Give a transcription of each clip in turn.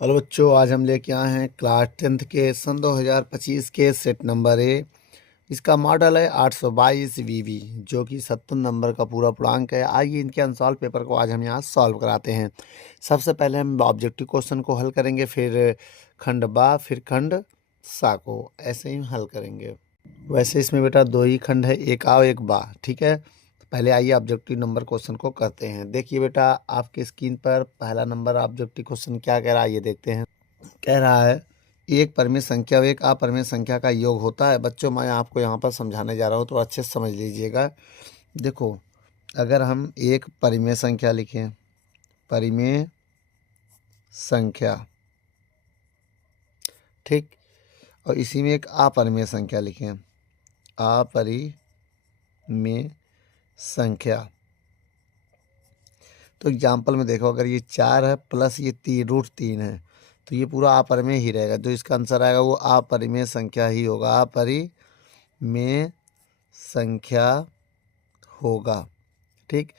Hello बच्चों, आज हम लेके आए हैं क्लास 10th के सन 2025 के सेट नंबर ए। इसका मॉडल है 822 वीवी, जो कि 70 नंबर का पूरा पूर्णांक है। आइए इनके अनसॉल्व पेपर को आज हम यहाँ सॉल्व कराते हैं। सबसे पहले हम ऑब्जेक्टिव क्वेश्चन को हल करेंगे, फिर खंड बा, फिर खंड सा को ऐसे ही हल करेंगे। वैसे इसमें बेटा दो ही खंड है, एक आ एक बा, ठीक है। पहले आइए ऑब्जेक्टिव नंबर क्वेश्चन को करते हैं। देखिए बेटा, आपकी स्क्रीन पर पहला नंबर ऑब्जेक्टिव क्वेश्चन क्या कह रहा है ये देखते हैं। कह रहा है एक परिमेय संख्या और एक अपरिमेय संख्या का योग होता है। बच्चों, मैं आपको यहाँ पर समझाने जा रहा हूँ तो अच्छे से समझ लीजिएगा। देखो, अगर हम एक परिमेय संख्या लिखें, परिमेय संख्या, ठीक, और इसी में एक अपरिमेय संख्या लिखें, अपरिमेय संख्या, तो एग्जाम्पल में देखो, अगर ये 4 है प्लस ये √3 है तो ये पूरा अपरिमेय ही रहेगा। जो इसका आंसर आएगा वो अपरिमेय संख्या ही होगा, अपरिमेय संख्या होगा, ठीक।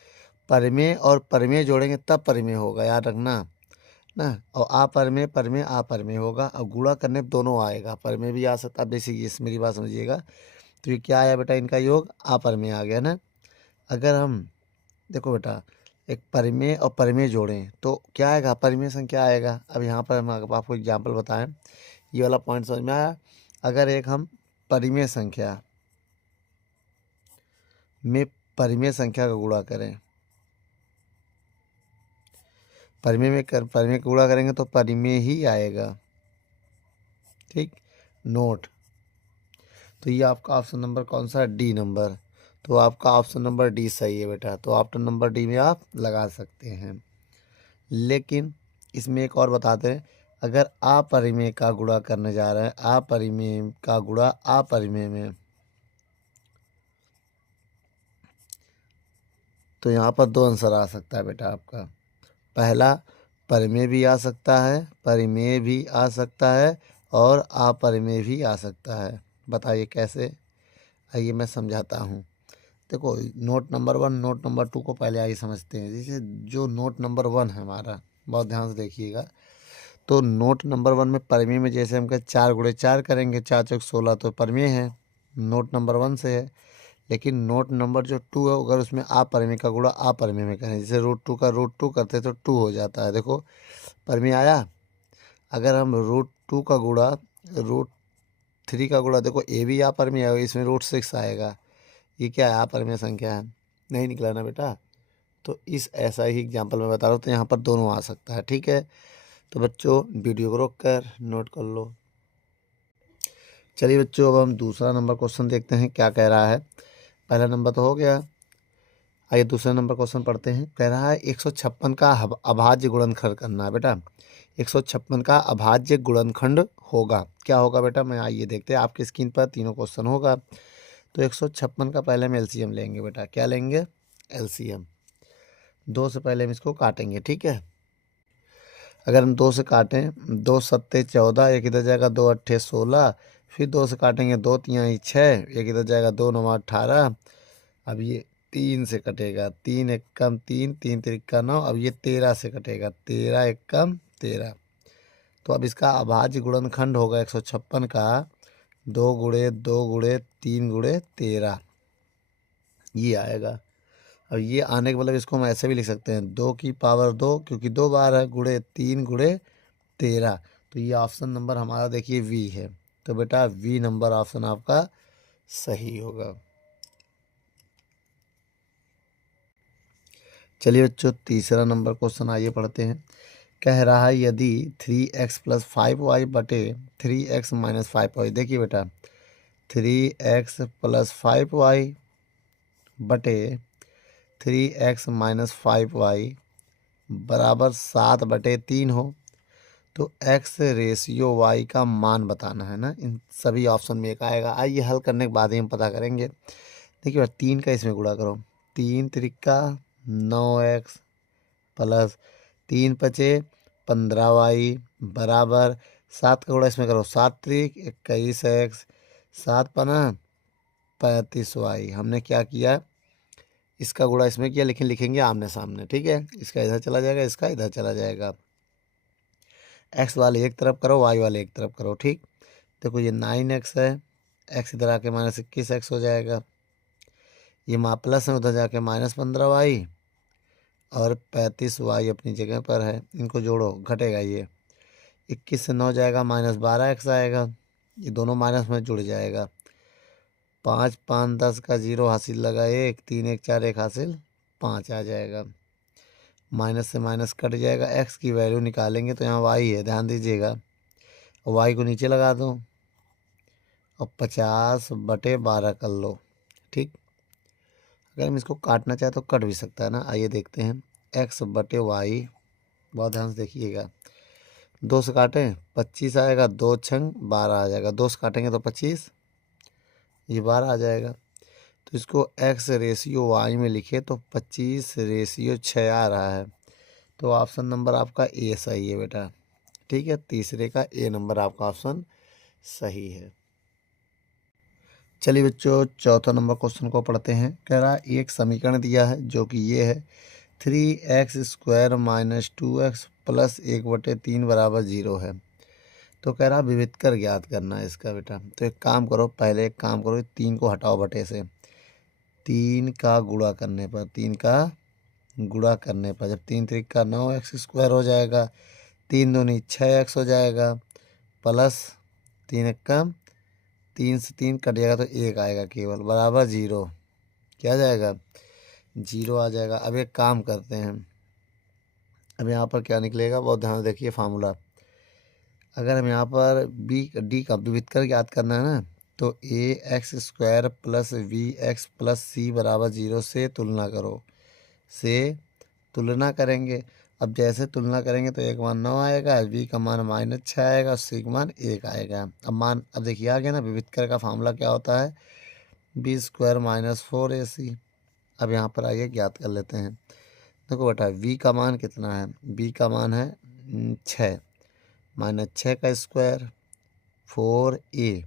परिमेय और परिमेय जोड़ेंगे तब परिमेय होगा, याद रखना ना। और अपरिमेय परिमेय अपरिमेय होगा, और गुणा करने पे दोनों आएगा, परिमेय भी आ सकता है। बेसिक इस मेरी बात समझिएगा। तो ये क्या आया बेटा, इनका योग अपरिमेय आ गया ना। अगर हम देखो बेटा, एक परिमेय और परिमेय जोड़ें तो क्या आएगा, परिमेय संख्या आएगा। अब यहाँ पर हम आपको एग्जाम्पल बताएं, ये वाला पॉइंट समझ में आया। अगर एक हम परिमेय संख्या में परिमेय संख्या का गुणा करें, परिमेय का गुणा करेंगे तो परिमेय ही आएगा, ठीक। नोट, तो ये आपका ऑप्शन नंबर कौन सा है, डी नंबर। तो आपका ऑप्शन नंबर डी सही है बेटा, तो ऑप्शन नंबर डी में आप लगा सकते हैं। लेकिन इसमें एक और बताते हैं, अगर अपरिमेय का गुणा करने जा रहे हैं, अपरिमेय का गुणा अपरिमेय में, तो यहाँ पर दो आंसर आ सकता है बेटा आपका। पहला, परिमेय भी आ सकता है, परिमेय भी आ सकता है, और अपरिमेय भी आ सकता है। बताइए कैसे, आइए मैं समझाता हूँ। देखो, नोट नंबर 1 नोट नंबर 2 को पहले आइए समझते हैं। जैसे जो नोट नंबर 1 है हमारा, बहुत ध्यान से देखिएगा। तो नोट नंबर 1 में परिमेय में जैसे हम कहें 4 × 4 करेंगे, 4 × 16 तो परिमेय है, नोट नंबर 1 से है। लेकिन नोट नंबर जो 2 है, अगर उसमें अपरिमेय का गुणा अपरिमेय में करें, जैसे √2 का √2 करते तो 2 हो जाता है। देखो परिमेय आया। अगर हम √2 का गुणा √3 का गुणा, देखो ए भी अपरिमेय है, इसमें √6 आएगा। ये क्या है, अपरिमेय संख्या है, नहीं निकला ना बेटा। तो इस ऐसा ही एग्जाम्पल मैं बता रहा हूँ, तो यहाँ पर दोनों आ सकता है, ठीक है। तो बच्चों, वीडियो को रोक कर नोट कर लो। चलिए बच्चों, अब हम दूसरा नंबर क्वेश्चन देखते हैं क्या कह रहा है। पहला नंबर तो हो गया, आइए दूसरा नंबर क्वेश्चन पढ़ते हैं। कह रहा है 156 का अभाज्य गुणनखंड करना है बेटा। 156 का अभाज्य गुणनखंड होगा, क्या होगा बेटा, मैं आइए देखते हैं। आपकी स्क्रीन पर तीनों क्वेश्चन होगा। तो 156 का पहले हम एलसीएम लेंगे बेटा, क्या लेंगे, एलसीएम। 2 से पहले हम इसको काटेंगे, ठीक है। अगर हम 2 से काटें, 2 सत्ते 14, एक इधर जाएगा, 2 अट्ठे 16, फिर 2 से काटेंगे, 2 तिहाई 6, एक इधर जाएगा, 2 नवा 18। अब ये 3 से कटेगा, 3 एक कम 3, 3 तिरिक्का 9। अब ये 13 से कटेगा, 13 एक कम 13। तो अब इसका अभाज्य गुणनखंड होगा 156 का 2 × 2 × 3 × 13, ये आएगा। अब ये आने के मतलब इसको हम ऐसे भी लिख सकते हैं, 2 की पावर 2, क्योंकि 2 बार है, गुणे 3 × 13। तो ये ऑप्शन नंबर हमारा देखिए वी है। तो बेटा वी नंबर ऑप्शन आपका सही होगा। चलिए बच्चों, तीसरा नंबर क्वेश्चन आइए पढ़ते हैं। कह रहा है यदि 3x + 5y बटे 3x - 5y, देखिए बेटा 3x + 5y बटे 3x - 5y बराबर 7/3 हो, तो x रेशियो y का मान बताना है ना। इन सभी ऑप्शन में एक आएगा। आइए हल करने के बाद ही हम पता करेंगे। देखिए 3 का इसमें गुणा करो, 3 तिरिक्का 9x प्लस 3 पचे 15y बराबर 7 का गुणा इसमें करो, 7 त्रिक 21x, 7 पना 35y। हमने क्या किया, इसका गुणा इसमें किया, लेकिन लिखेंगे आमने सामने, ठीक है। इसका इधर चला जाएगा, इसका इधर चला जाएगा। एक्स वाले एक तरफ करो, वाई वाले एक तरफ करो। ठीक, देखो ये 9x है, एक्स इधर आके -21x हो जाएगा। ये प्लस है, उधर जाके -15y और 35y अपनी जगह पर है। इनको जोड़ो, घटेगा ये 21 से 9 जाएगा, -12x आएगा। ये दोनों माइनस में जुड़ जाएगा। 5 5 10 का 0 हासिल लगा 1, 3 1 4 1 हासिल 5 आ जाएगा। माइनस से माइनस कट जाएगा। एक्स की वैल्यू निकालेंगे तो यहाँ वाई है, ध्यान दीजिएगा। वाई को नीचे लगा दो और 50/12 कर लो। ठीक, अगर हम इसको काटना चाहें तो कट भी सकता है ना। आइए देखते हैं। x/y, बहुत ध्यान से देखिएगा। 2 से काटें 25 आएगा, 2 छंग 12 आ जाएगा। 2 से काटेंगे तो 25, ये 12 आ जाएगा। तो इसको x/y में लिखे तो 25/6 आ रहा है। तो ऑप्शन नंबर आपका ए सही है बेटा। ठीक है, तीसरे का ए नंबर आपका ऑप्शन सही है। चलिए बच्चों, चौथा नंबर क्वेश्चन को पढ़ते हैं। कह रहा एक समीकरण दिया है जो कि ये है 3x² - 2x + 1/3 = 0 है। तो कह रहा विविधकर ज्ञात करना है इसका बेटा। तो एक काम करो, पहले एक काम करो, 3 को हटाओ बटे से। 3 का गुणा करने पर, 3 का गुणा करने पर जब 3 3 का 9x² हो जाएगा, 3 दूनी 6x हो जाएगा, प्लस 3 1 का 3 से 3 कट जाएगा तो 1 आएगा केवल, बराबर 0। क्या आ जाएगा? 0 आ जाएगा। अब एक काम करते हैं, अब यहाँ पर क्या निकलेगा बहुत ध्यान से देखिए फार्मूला। अगर हम यहाँ पर डी का विविधकर ज्ञात करना है ना, तो ax² + bx + c = 0 से तुलना करो, से तुलना करेंगे। अब जैसे तुलना करेंगे तो एक मान 9 आएगा, बी का मान -6 आएगा और सी का मान 1 आएगा। अब देखिए आ गया ना, विविधकर का फार्मूला क्या होता है? b² - 4ac। अब यहाँ पर आइए ज्ञात कर लेते हैं। देखो बेटा, v का मान कितना है? b का मान है 6, -6 का स्क्वायर 4a।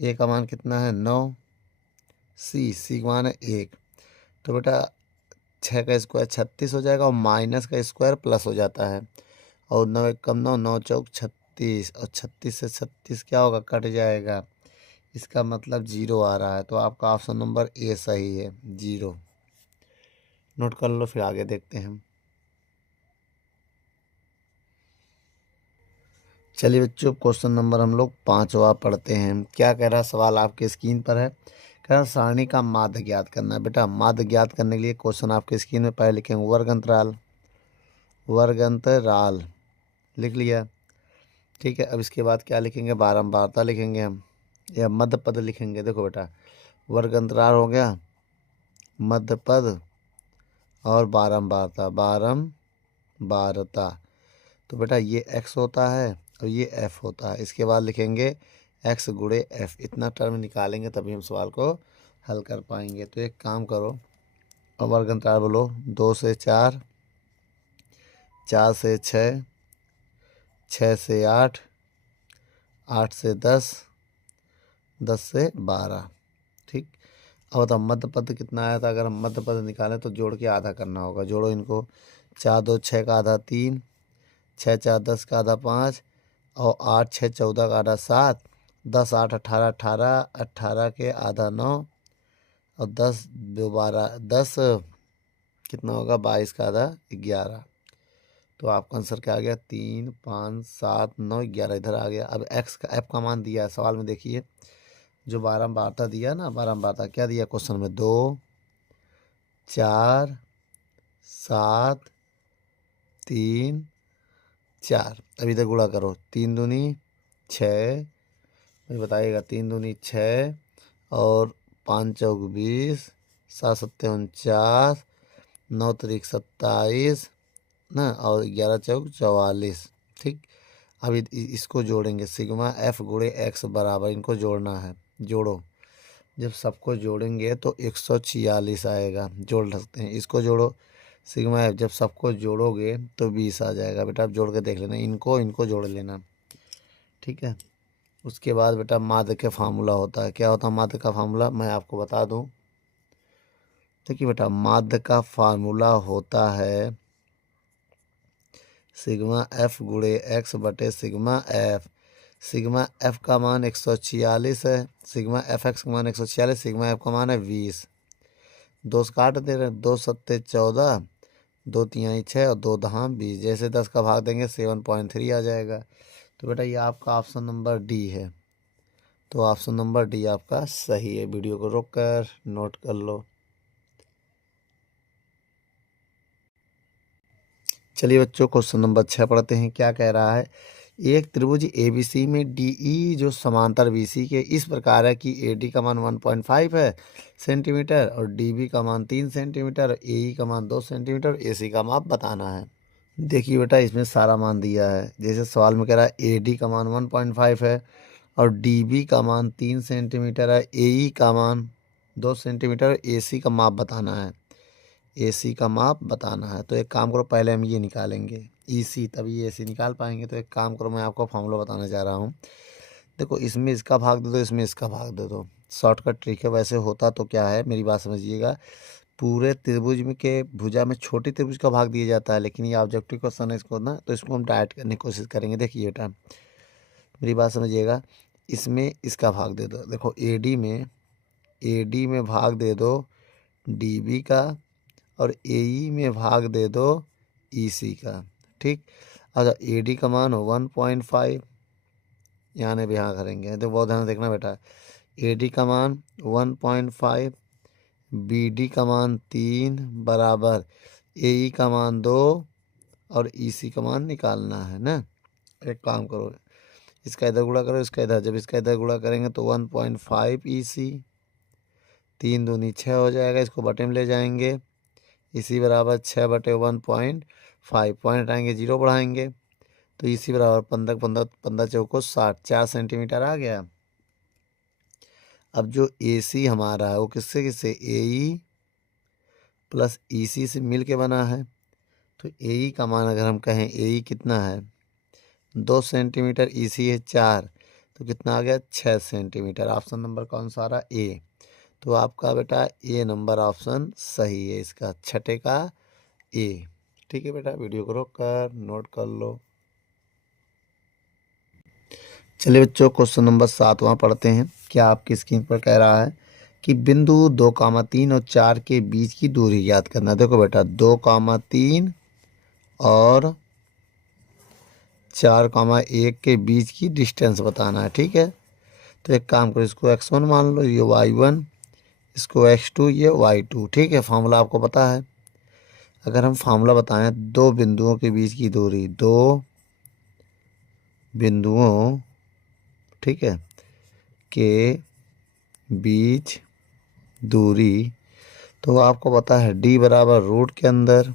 a का मान कितना है? 9। c का मान है 1। तो बेटा 6 का स्क्वायर 36 हो जाएगा और माइनस का स्क्वायर प्लस हो जाता है। और 9 1 कम 9, 9 चौक 36 और 36 से 36 क्या होगा? कट जाएगा। इसका मतलब 0 आ रहा है। तो आपका ऑप्शन नंबर ए सही है, 0। नोट कर लो, फिर आगे देखते हैं। चलिए बच्चों, क्वेश्चन नंबर हम लोग 5वां पढ़ते हैं। क्या कह रहा है? सवाल आपके स्क्रीन पर है। कह रहा सारणी का माध्य ज्ञात करना है। बेटा माध्य ज्ञात करने के लिए क्वेश्चन आपके स्क्रीन में पहले लिखेंगे वर्ग अंतराल, वर्ग अंतराल लिख लिया। ठीक है, अब इसके बाद क्या लिखेंगे? बारंबारता लिखेंगे हम, या मध्य पद लिखेंगे। देखो बेटा, वर्ग अंतराल हो गया, मध्य पद और बारंबारता, बारंबारता। तो बेटा ये x होता है और ये f होता है। इसके बाद लिखेंगे x × f। इतना टर्म निकालेंगे तभी हम सवाल को हल कर पाएंगे। तो एक काम करो, और वर्ग अंतराल बोलो। 2 से 4, 4 से 6, 6 से 8, 8 से 10, 10 से 12। ठीक, अब बताओ मध्य पद कितना आया था? अगर हम मध्य पद निकालें तो जोड़ के आधा करना होगा। जोड़ो इनको। 4 2 6 का आधा 3, 6 4 10 का आधा 5 और 8 6 14 का आधा 7, 10 8 18, 18 18 के आधा 9 और 10 2 12, 10 कितना होगा? 22 का आधा 11। तो आपका आंसर क्या आ गया? 3 5 7 9 11 इधर आ गया। अब f का मान दिया है सवाल में, देखिए जो बारंबारता दिया ना, बारंबारता क्या दिया क्वेश्चन में? 2 4 7 3 4। अब इधर गुणा करो। 3 दूनी 6, मुझे बताइएगा। 3 दूनी 6 और 5 चौक 20, 7 7 49, 9 3 27 ना, और 11 चौक 44। ठीक, अब इसको जोड़ेंगे। सिग्मा f × x बराबर, इनको जोड़ना है। जोड़ो, जब सबको जोड़ेंगे तो 146 आएगा। जोड़ सकते हैं, इसको जोड़ो। सिग्मा f जब सबको जोड़ोगे तो 20 आ जाएगा। बेटा आप जोड़ के देख लेना, इनको जोड़ लेना। ठीक है, उसके बाद बेटा माध्य का फार्मूला होता है। क्या होता है माध्य का फार्मूला? मैं आपको बता दूं। देखिए बेटा, माध्य का फार्मूला होता है सिग्मा एफ गुणे एक्स बटे सिग्मा एफ। सिग्मा एफ का मान 146 है, सिग्मा एफ एक्स का मान 146, सिग्मा एफ का मान है 20। दो से काट दे रहे हैं, 2 सत्ते 14, 2 तिहाई 6 और 2 दहां 20। जैसे 10 का भाग देंगे 7.3 आ जाएगा। तो बेटा ये आपका ऑप्शन नंबर डी है। तो ऑप्शन नंबर डी आपका सही है। वीडियो को रोक कर नोट कर लो। चलिए बच्चों क्वेश्चन नंबर 6 पढ़ते हैं। क्या कह रहा है, एक त्रिभुज ABC में DE जो समांतर BC के इस प्रकार है कि AD का मान 1.5 है सेंटीमीटर और DB का मान 3 सेंटीमीटर, AE का मान 2 सेंटीमीटर और AC का माप बताना है। देखिए बेटा इसमें सारा मान दिया है। जैसे सवाल में कह रहा है AD का मान 1.5 है और DB का मान 3 सेंटीमीटर है, AE का मान 2 सेंटीमीटर और AC का माप बताना है। AC का माप बताना है। तो एक काम करो, पहले हम ये निकालेंगे EC, तभी AC निकाल पाएंगे। तो एक काम करो, मैं आपको फॉर्मूला बताना चाह रहा हूँ। देखो इसमें इसका भाग दे दो, इसमें इसका भाग दे दो, शॉर्टकट ट्रिक है। वैसे होता तो क्या है, मेरी बात समझिएगा, पूरे त्रिभुज में के भुजा में छोटी त्रिभुज का भाग दिया जाता है, लेकिन ये ऑब्जेक्टिव क्वेश्चन है इसको ना, तो इसको हम डायरेक्ट करने की कोशिश करेंगे। देखिए बेटा मेरी बात समझिएगा, इसमें इसका भाग दे दो। देखो AD में भाग दे दो DB का और AE में भाग दे दो EC का। ठीक, अच्छा AD का मान 1.5, यहाँ ने भी यहाँ करेंगे। तो बहुत ध्यान देखना बेटा, AD का मान 1.5, BD का मान 3 बराबर AE का मान 2 और EC का मान निकालना है ना। एक काम करो, इसका इधर गुणा करो, इसका इधर, जब इसका इधर गुणा करेंगे तो 1.5 EC, 3 दूनी 6 हो जाएगा, इसको बटे में ले जाएंगे, इसी बराबर 6 बटे 1.5, पॉइंट आएंगे 0 बढ़ाएंगे तो इसी बराबर 15 15 15 चौको 60, 4 सेंटीमीटर आ गया। अब जो AC हमारा है वो किससे किससे, AE प्लस EC से मिल के बना है। तो AE का मान अगर हम कहें, AE कितना है 2 सेंटीमीटर, EC है 4, तो कितना आ गया 6 सेंटीमीटर। ऑप्शन नंबर कौन सा आ रहा, A। तो आपका बेटा A नंबर ऑप्शन सही है, इसका छठे का A। ठीक है बेटा, वीडियो को रोक कर नोट कर लो। चलिए बच्चों क्वेश्चन नंबर 7वां पढ़ते हैं। क्या आपकी स्क्रीन पर कह रहा है कि बिंदु 2, 3 और 4 के बीच की दूरी याद करना। देखो बेटा 2, 3 और 4, 1 के बीच की डिस्टेंस बताना है। ठीक है, तो एक काम करो, इसको x1 मान लो, ये y1, इसको x2, ये y2। ठीक है, फार्मूला आपको पता है। अगर हम फार्मूला बताएं, दो बिंदुओं के बीच की दूरी, दो बिंदुओं ठीक है के बीच दूरी, तो आपको पता है d बराबर रूट के अंदर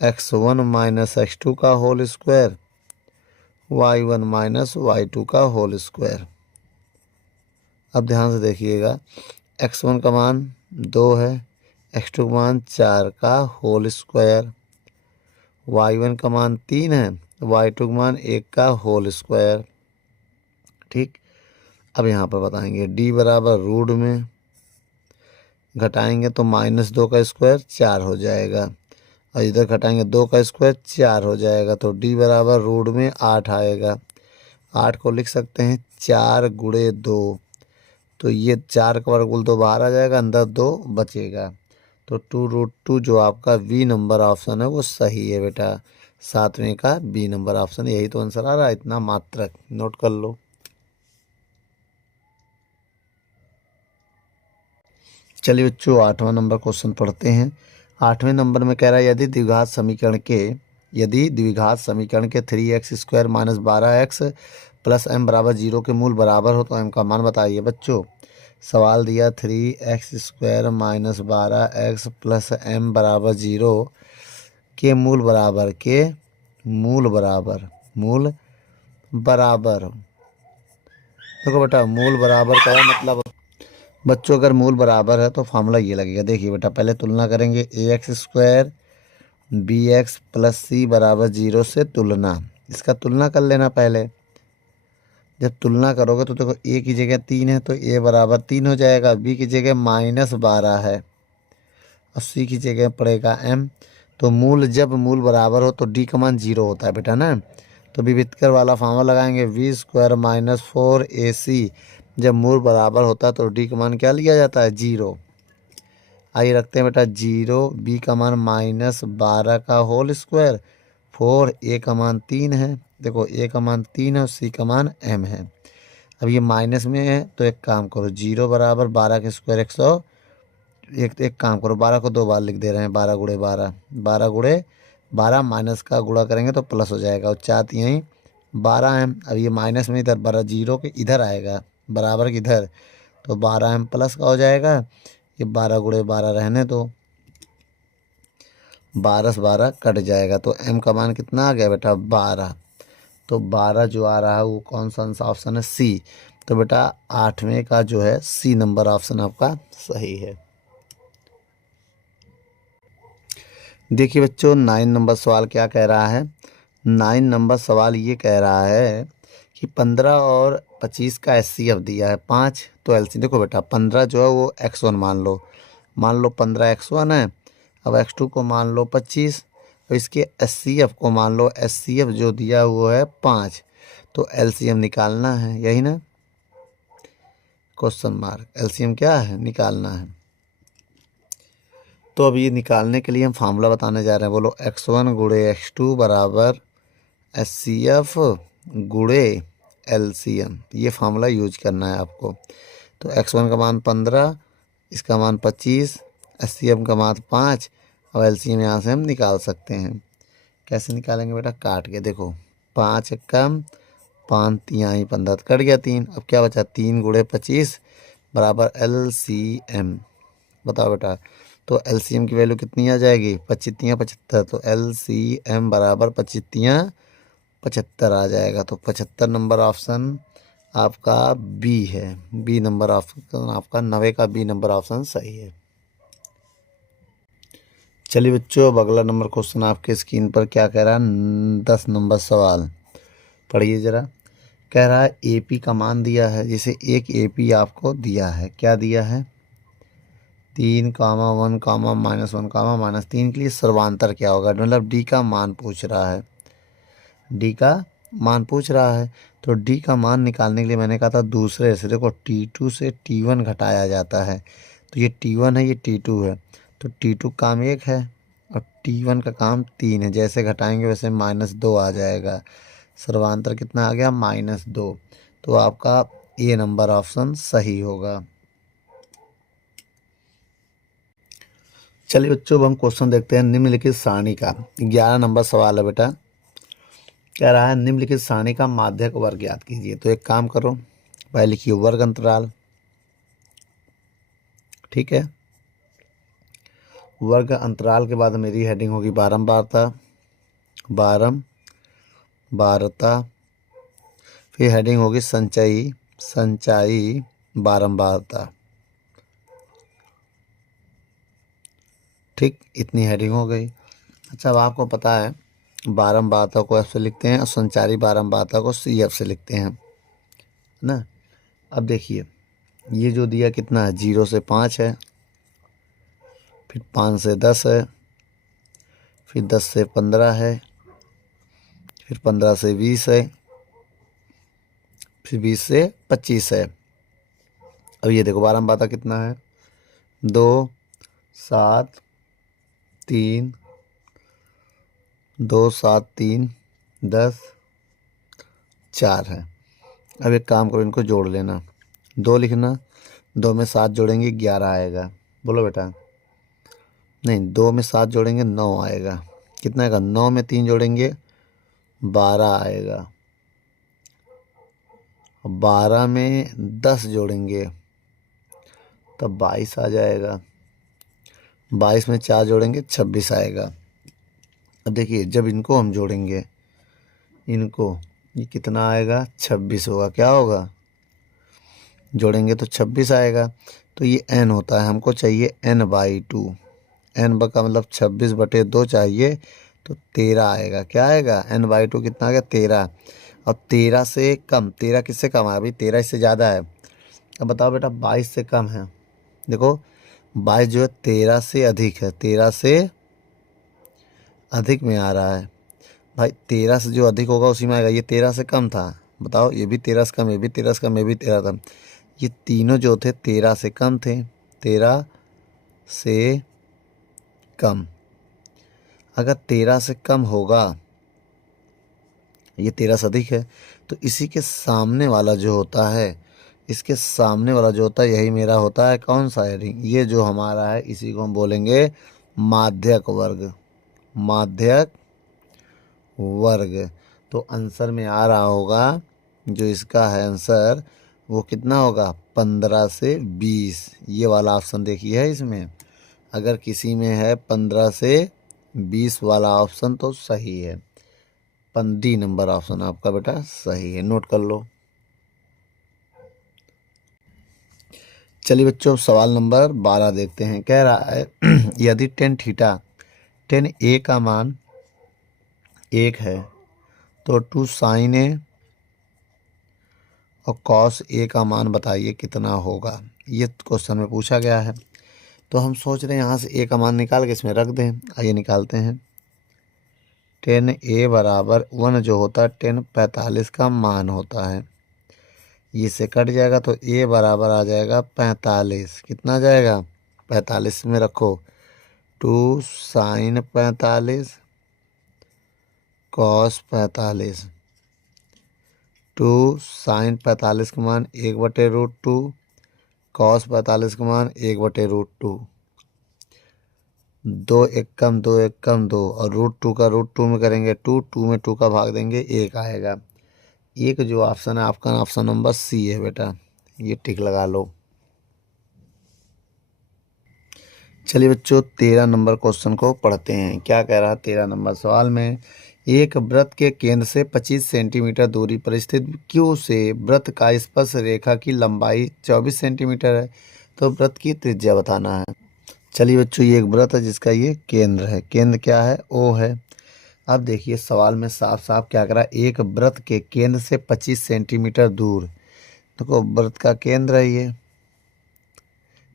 x1 माइनस x2 का whole square, y1 minus y2 का होल स्क्वायर। अब ध्यान से देखिएगा, x1 का मान 2 है, x2 का मान 4 का होल स्क्वायर, y1 का मान 3 है, y2 का मान 1 का होल स्क्वायर। ठीक, अब यहाँ पर बताएंगे d बराबर रूट में घटाएंगे तो -2 का स्क्वायर 4 हो जाएगा, और इधर घटाएंगे 2 का स्क्वायर 4 हो जाएगा, तो d बराबर रूट में 8 आएगा। 8 को लिख सकते हैं 4 गुणे 2, तो ये 4 का वर्गमूल 2 बाहर आ जाएगा, अंदर 2 बचेगा। तो 2√2 जो आपका बी नंबर ऑप्शन है वो सही है बेटा, 7वें का बी नंबर ऑप्शन, यही तो आंसर आ रहा है। इतना मात्रक नोट कर लो। चलिए बच्चों 8वां नंबर क्वेश्चन पढ़ते हैं। 8वें नंबर में कह रहा है यदि द्विघात समीकरण के 3x² minus 12x plus m बराबर 0 के मूल बराबर हो तो m का मान बताइए। बच्चों सवाल दिया 3x² minus 12x plus m बराबर 0 के मूल बराबर। देखो बेटा मूल बराबर का मतलब, बच्चों अगर मूल बराबर है तो फार्मूला ये लगेगा। देखिए बेटा पहले तुलना करेंगे, ax² bx प्लस c बराबर 0 से तुलना, इसका तुलना कर लेना पहले। जब तुलना करोगे तो देखो a की जगह 3 है तो a बराबर 3 हो जाएगा, b की जगह -12 है और c की जगह पड़ेगा m, तो जब मूल बराबर हो तो डी का मान 0 होता है बेटा ना। तो विविधकर वाला फार्मूला लगाएंगे v² माइनस 4ac। जब मूल बराबर होता है तो डी का मान क्या लिया जाता है? 0। आइए रखते हैं बेटा 0, बी का मान -12 का होल स्क्वायर, 4, ए का मान 3 है। देखो ए का मान 3 है और सी का मान m है। अब ये माइनस में है तो एक काम करो, 0 बराबर 12 के स्क्वायर 100। एक काम करो, 12 को 2 बार लिख दे रहे हैं, 12 गुणे 12, 12 गुणे 12 माइनस का गुणा करेंगे तो प्लस हो जाएगा और 4 यहीं 12m। अब ये माइनस में इधर 12 0 के इधर आएगा, बराबर के इधर, तो 12m प्लस का हो जाएगा। ये 12 गुणे 12 रहने दो, 12 से 12 कट जाएगा तो m का मान कितना आ गया बेटा? 12। तो 12 जो आ रहा है वो कौन सा ऑप्शन है? सी। तो बेटा 8वें का जो है सी नंबर ऑप्शन आपका सही है। देखिए बच्चों 9 नंबर सवाल क्या कह रहा है? 9 नंबर सवाल ये कह रहा है कि 15 और 25 का एचसीएफ दिया है 5, तो एलसी देखो बेटा 15 जो है वो x1 मान लो 15 x1 है। अब x2 को मान लो 25 और इसके एचसीएफ को मान लो, एचसीएफ जो दिया वो है 5, तो एलसीएम निकालना है, यही ना? क्वेश्चन मार्क, एलसीएम क्या है? निकालना है। तो अब ये निकालने के लिए हम फार्मूला बताने जा रहे हैं। बोलो x1 गुणे x2 बराबर एचसीएफ गुणे एलसीएम, ये फार्मूला यूज करना है आपको। तो x1 का मान 15, इसका मान 25, एचसीएफ का मान 5 और एलसीएम यहाँ से हम निकाल सकते हैं। कैसे निकालेंगे बेटा? काट के देखो, 5 कम 5 यहाँ ही 15 कट गया 3। अब क्या बचा? 3 गुणे 25 बराबर एलसीएम। बताओ बेटा, तो एलसीएम की वैल्यू कितनी आ जाएगी? 25 75, तो एलसीएम बराबर 25 75 आ जाएगा। तो 75 नंबर ऑप्शन आपका बी है, बी नंबर ऑप्शन आपका 90 का बी नंबर ऑप्शन सही है। चलिए बच्चों अब अगला नंबर क्वेश्चन आपके स्क्रीन पर क्या कह रहा है? 10 नंबर सवाल पढ़िए जरा। कह रहा है एपी का मान दिया है, जैसे एक एपी आपको दिया है, क्या दिया है? 3, 1, -1, -3 के लिए सर्वांतर क्या होगा? मतलब डी का मान पूछ रहा है, डी का मान पूछ रहा है। तो डी का मान निकालने के लिए मैंने कहा था दूसरे से, देखो T2 से T1 घटाया जाता है, तो ये T1 है, ये T2 है, तो T2 काम 1 है और T1 का काम 3 है। जैसे घटाएंगे वैसे -2 आ जाएगा, सर्वांतर कितना आ गया? -2। तो आपका ए नंबर ऑप्शन सही होगा। चलिए बच्चों अब हम क्वेश्चन देखते हैं निम्नलिखित सारणी का। 11 नंबर सवाल है बेटा। कह रहा है निम्नलिखित सारणी का माध्यक वर्ग ज्ञात कीजिए। तो एक काम करो, पहले लिखिए वर्ग अंतराल, ठीक है। वर्ग अंतराल के बाद मेरी हेडिंग होगी बारंबारता, बारंबारता। फिर हेडिंग होगी संचयी, संचयी बारंबारता, ठीक, इतनी हेडिंग हो गई। अच्छा अब आपको पता है बारंबारता को एफ से लिखते हैं और संचारी बारंबारता को सी एफ से लिखते हैं ना। अब देखिए ये जो दिया कितना है? 0 से 5 है, फिर 5 से 10 है, फिर 10 से 15 है, फिर 15 से 20 है, फिर 20 से 25 है। अब ये देखो बारंबारता कितना है? 2, 7, 3, 2, 7, 3, 10, 4 है। अब एक काम करो, इनको जोड़ लेना, 2 लिखना, 2 में 7 जोड़ेंगे 11 आएगा। बोलो बेटा, नहीं 2 में 7 जोड़ेंगे 9 आएगा। कितना आएगा? 9 में 3 जोड़ेंगे 12 आएगा। 12 में 10 जोड़ेंगे तब 22 आ जाएगा। 22 में 4 जोड़ेंगे 26 आएगा। अब देखिए जब इनको हम जोड़ेंगे, इनको, ये कितना आएगा? 26 होगा। क्या होगा? जोड़ेंगे तो 26 आएगा। तो ये n होता है, हमको चाहिए n/2। n का मतलब 26/2 चाहिए, तो 13 आएगा। क्या आएगा? n/2 कितना आ गया? 13। अब 13 से कम, 13 किससे कम है? अभी 13 इससे ज़्यादा है। अब बताओ बेटा 22 से कम है। देखो 22 जो है 13 से अधिक है, 13 से अधिक में आ रहा है। भाई 13 से जो अधिक होगा उसी में आएगा। ये 13 से कम था, बताओ, ये भी 13 से कम, ये भी 13 से कम, ये भी 13 कम। ये तीनों जो थे 13 से कम थे, 13 से कम। अगर 13 से कम होगा, ये 13 से अधिक है, तो इसी के सामने वाला जो होता है, इसके सामने वाला जो होता है, यही मेरा होता है कौन सा है, ये जो हमारा है, इसी को हम बोलेंगे माध्यक वर्ग। माध्यक वर्ग। तो आंसर में आ रहा होगा, जो इसका है आंसर, वो कितना होगा, 15 से 20। ये वाला ऑप्शन देखिए है इसमें। अगर किसी में है 15 से 20 वाला ऑप्शन तो सही है। डी नंबर ऑप्शन आपका बेटा सही है, नोट कर लो। चलिए बच्चों, सवाल नंबर 12 देखते हैं। कह रहा है यदि टेन थीटा, टेन ए का मान 1 है तो 2 साइन ए और कॉस ए का मान बताइए कितना होगा। ये क्वेश्चन में पूछा गया है, तो हम सोच रहे हैं यहाँ से ए का मान निकाल के इसमें रख दें। आइए निकालते हैं। टेन ए बराबर 1 जो होता है, टेन 45 का मान होता है। ये से कट जाएगा तो ए बराबर आ जाएगा 45। कितना आ जाएगा, 45 में रखो 2 साइन 45 कॉस 45। 2 साइन 45 का मान 1/√2, कॉस 45 का मान 1/√2। 2 एक कम 2 एक कम 2, और √2 का √2 में करेंगे 2, 2 में 2 का भाग देंगे 1 आएगा। एक जो ऑप्शन है आपका, ऑप्शन नंबर सी है बेटा, ये टिक लगा लो। चलिए बच्चों, 13 नंबर क्वेश्चन को पढ़ते हैं। क्या कह रहा है 13 नंबर सवाल में, एक वृत्त के केंद्र से 25 सेंटीमीटर दूरी पर स्थित क्यू से वृत्त का स्पर्श रेखा की लंबाई 24 सेंटीमीटर है, तो वृत्त की त्रिज्या बताना है। चलिए बच्चों, ये एक वृत्त है जिसका ये केंद्र है। केंद्र क्या है, ओ है। अब देखिए सवाल में साफ साफ क्या करा, एक वृत्त के केंद्र से 25 सेंटीमीटर दूर। देखो वृत्त का केंद्र है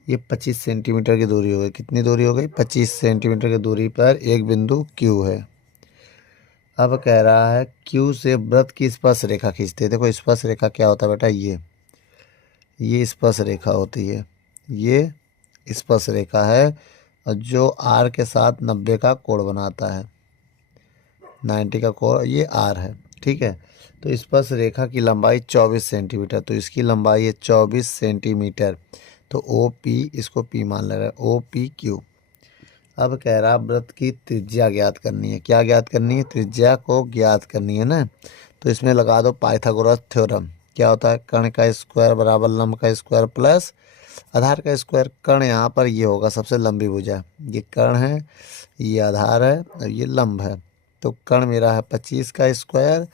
ये 25 सेंटीमीटर की दूरी हो गई। कितनी दूरी हो गई, 25 सेंटीमीटर की दूरी पर एक बिंदु क्यू है। अब कह रहा है क्यू से वृत्त की स्पर्श रेखा खींचते हैं। देखो स्पर्श रेखा क्या होता है बेटा, ये स्पर्श रेखा होती है, ये स्पर्श रेखा है, और जो आर के साथ 90 का कोण बनाता है, 90 का कोण, ये आर है। ठीक है, तो स्पर्श रेखा की लंबाई 24 सेंटीमीटर, तो इसकी लंबाई है 24 सेंटीमीटर। तो ओ पी, इसको पी मान ले रहा है, ओ पी क्यू। अब कह रहा वृत्त की त्रिज्या ज्ञात करनी है। क्या ज्ञात करनी है, त्रिज्या को ज्ञात करनी है ना। तो इसमें लगा दो पाइथागोरस थ्योरम। क्या होता है, कर्ण का स्क्वायर बराबर लंब का स्क्वायर प्लस आधार का स्क्वायर। कर्ण यहाँ पर ये होगा सबसे लंबी भुजा, ये कर्ण है, ये आधार है और ये लंब है। तो कर्ण मेरा है 25 का स्क्वायर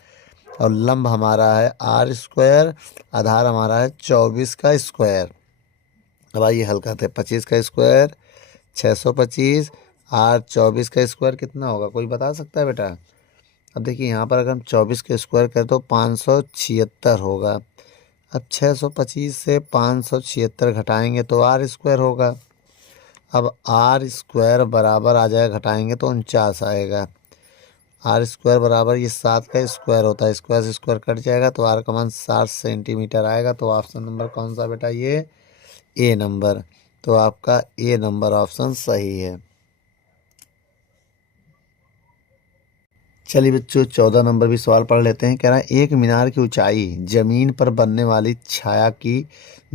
और लंब हमारा है आर स्क्वायर, आधार हमारा है 24 का स्क्वायर। अब आइए हल करते हैं। 25 का स्क्वायर 625, आर 24 का स्क्वायर कितना होगा, कोई बता सकता है बेटा। अब देखिए यहाँ पर अगर हम 24 का स्क्वायर करें तो 576 होगा। अब 625 से 576 घटाएंगे तो आर स्क्वायर होगा। अब आर स्क्वायर बराबर आ जाएगा, घटाएंगे तो 49 आएगा। आर स्क्वायर बराबर ये 7 का स्क्वायर होता है, स्क्वायर से स्क्वायर कट जाएगा तो आर का मान 60 सेंटीमीटर आएगा। तो ऑप्शन नंबर कौन सा बेटा, ये ए नंबर। तो आपका ए नंबर ऑप्शन सही है। चलिए बच्चों, 14 नंबर भी सवाल पढ़ लेते हैं। कह रहा है एक मीनार की ऊंचाई जमीन पर बनने वाली छाया की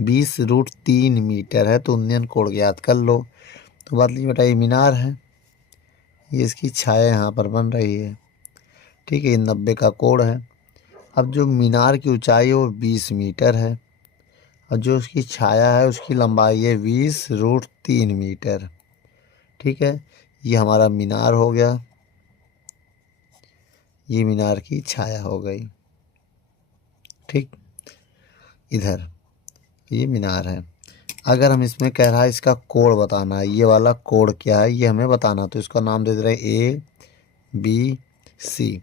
20√3 मीटर है, तो उन्नयन कोण ज्ञात कर लो। तो बात लीजिए बेटा, ये मीनार है, ये इसकी छाया यहाँ पर बन रही है। ठीक है, ये 90 का कोण है। अब जो मीनार की ऊंचाई है वो 20 मीटर है, और जो उसकी छाया है उसकी लंबाई है 20√3 मीटर। ठीक है, ये हमारा मीनार हो गया, ये मीनार की छाया हो गई। ठीक, इधर ये मीनार है। अगर हम इसमें कह रहा है इसका कोण बताना है, ये वाला कोण क्या है ये हमें बताना, तो इसका नाम दे दे रहे ए बी सी।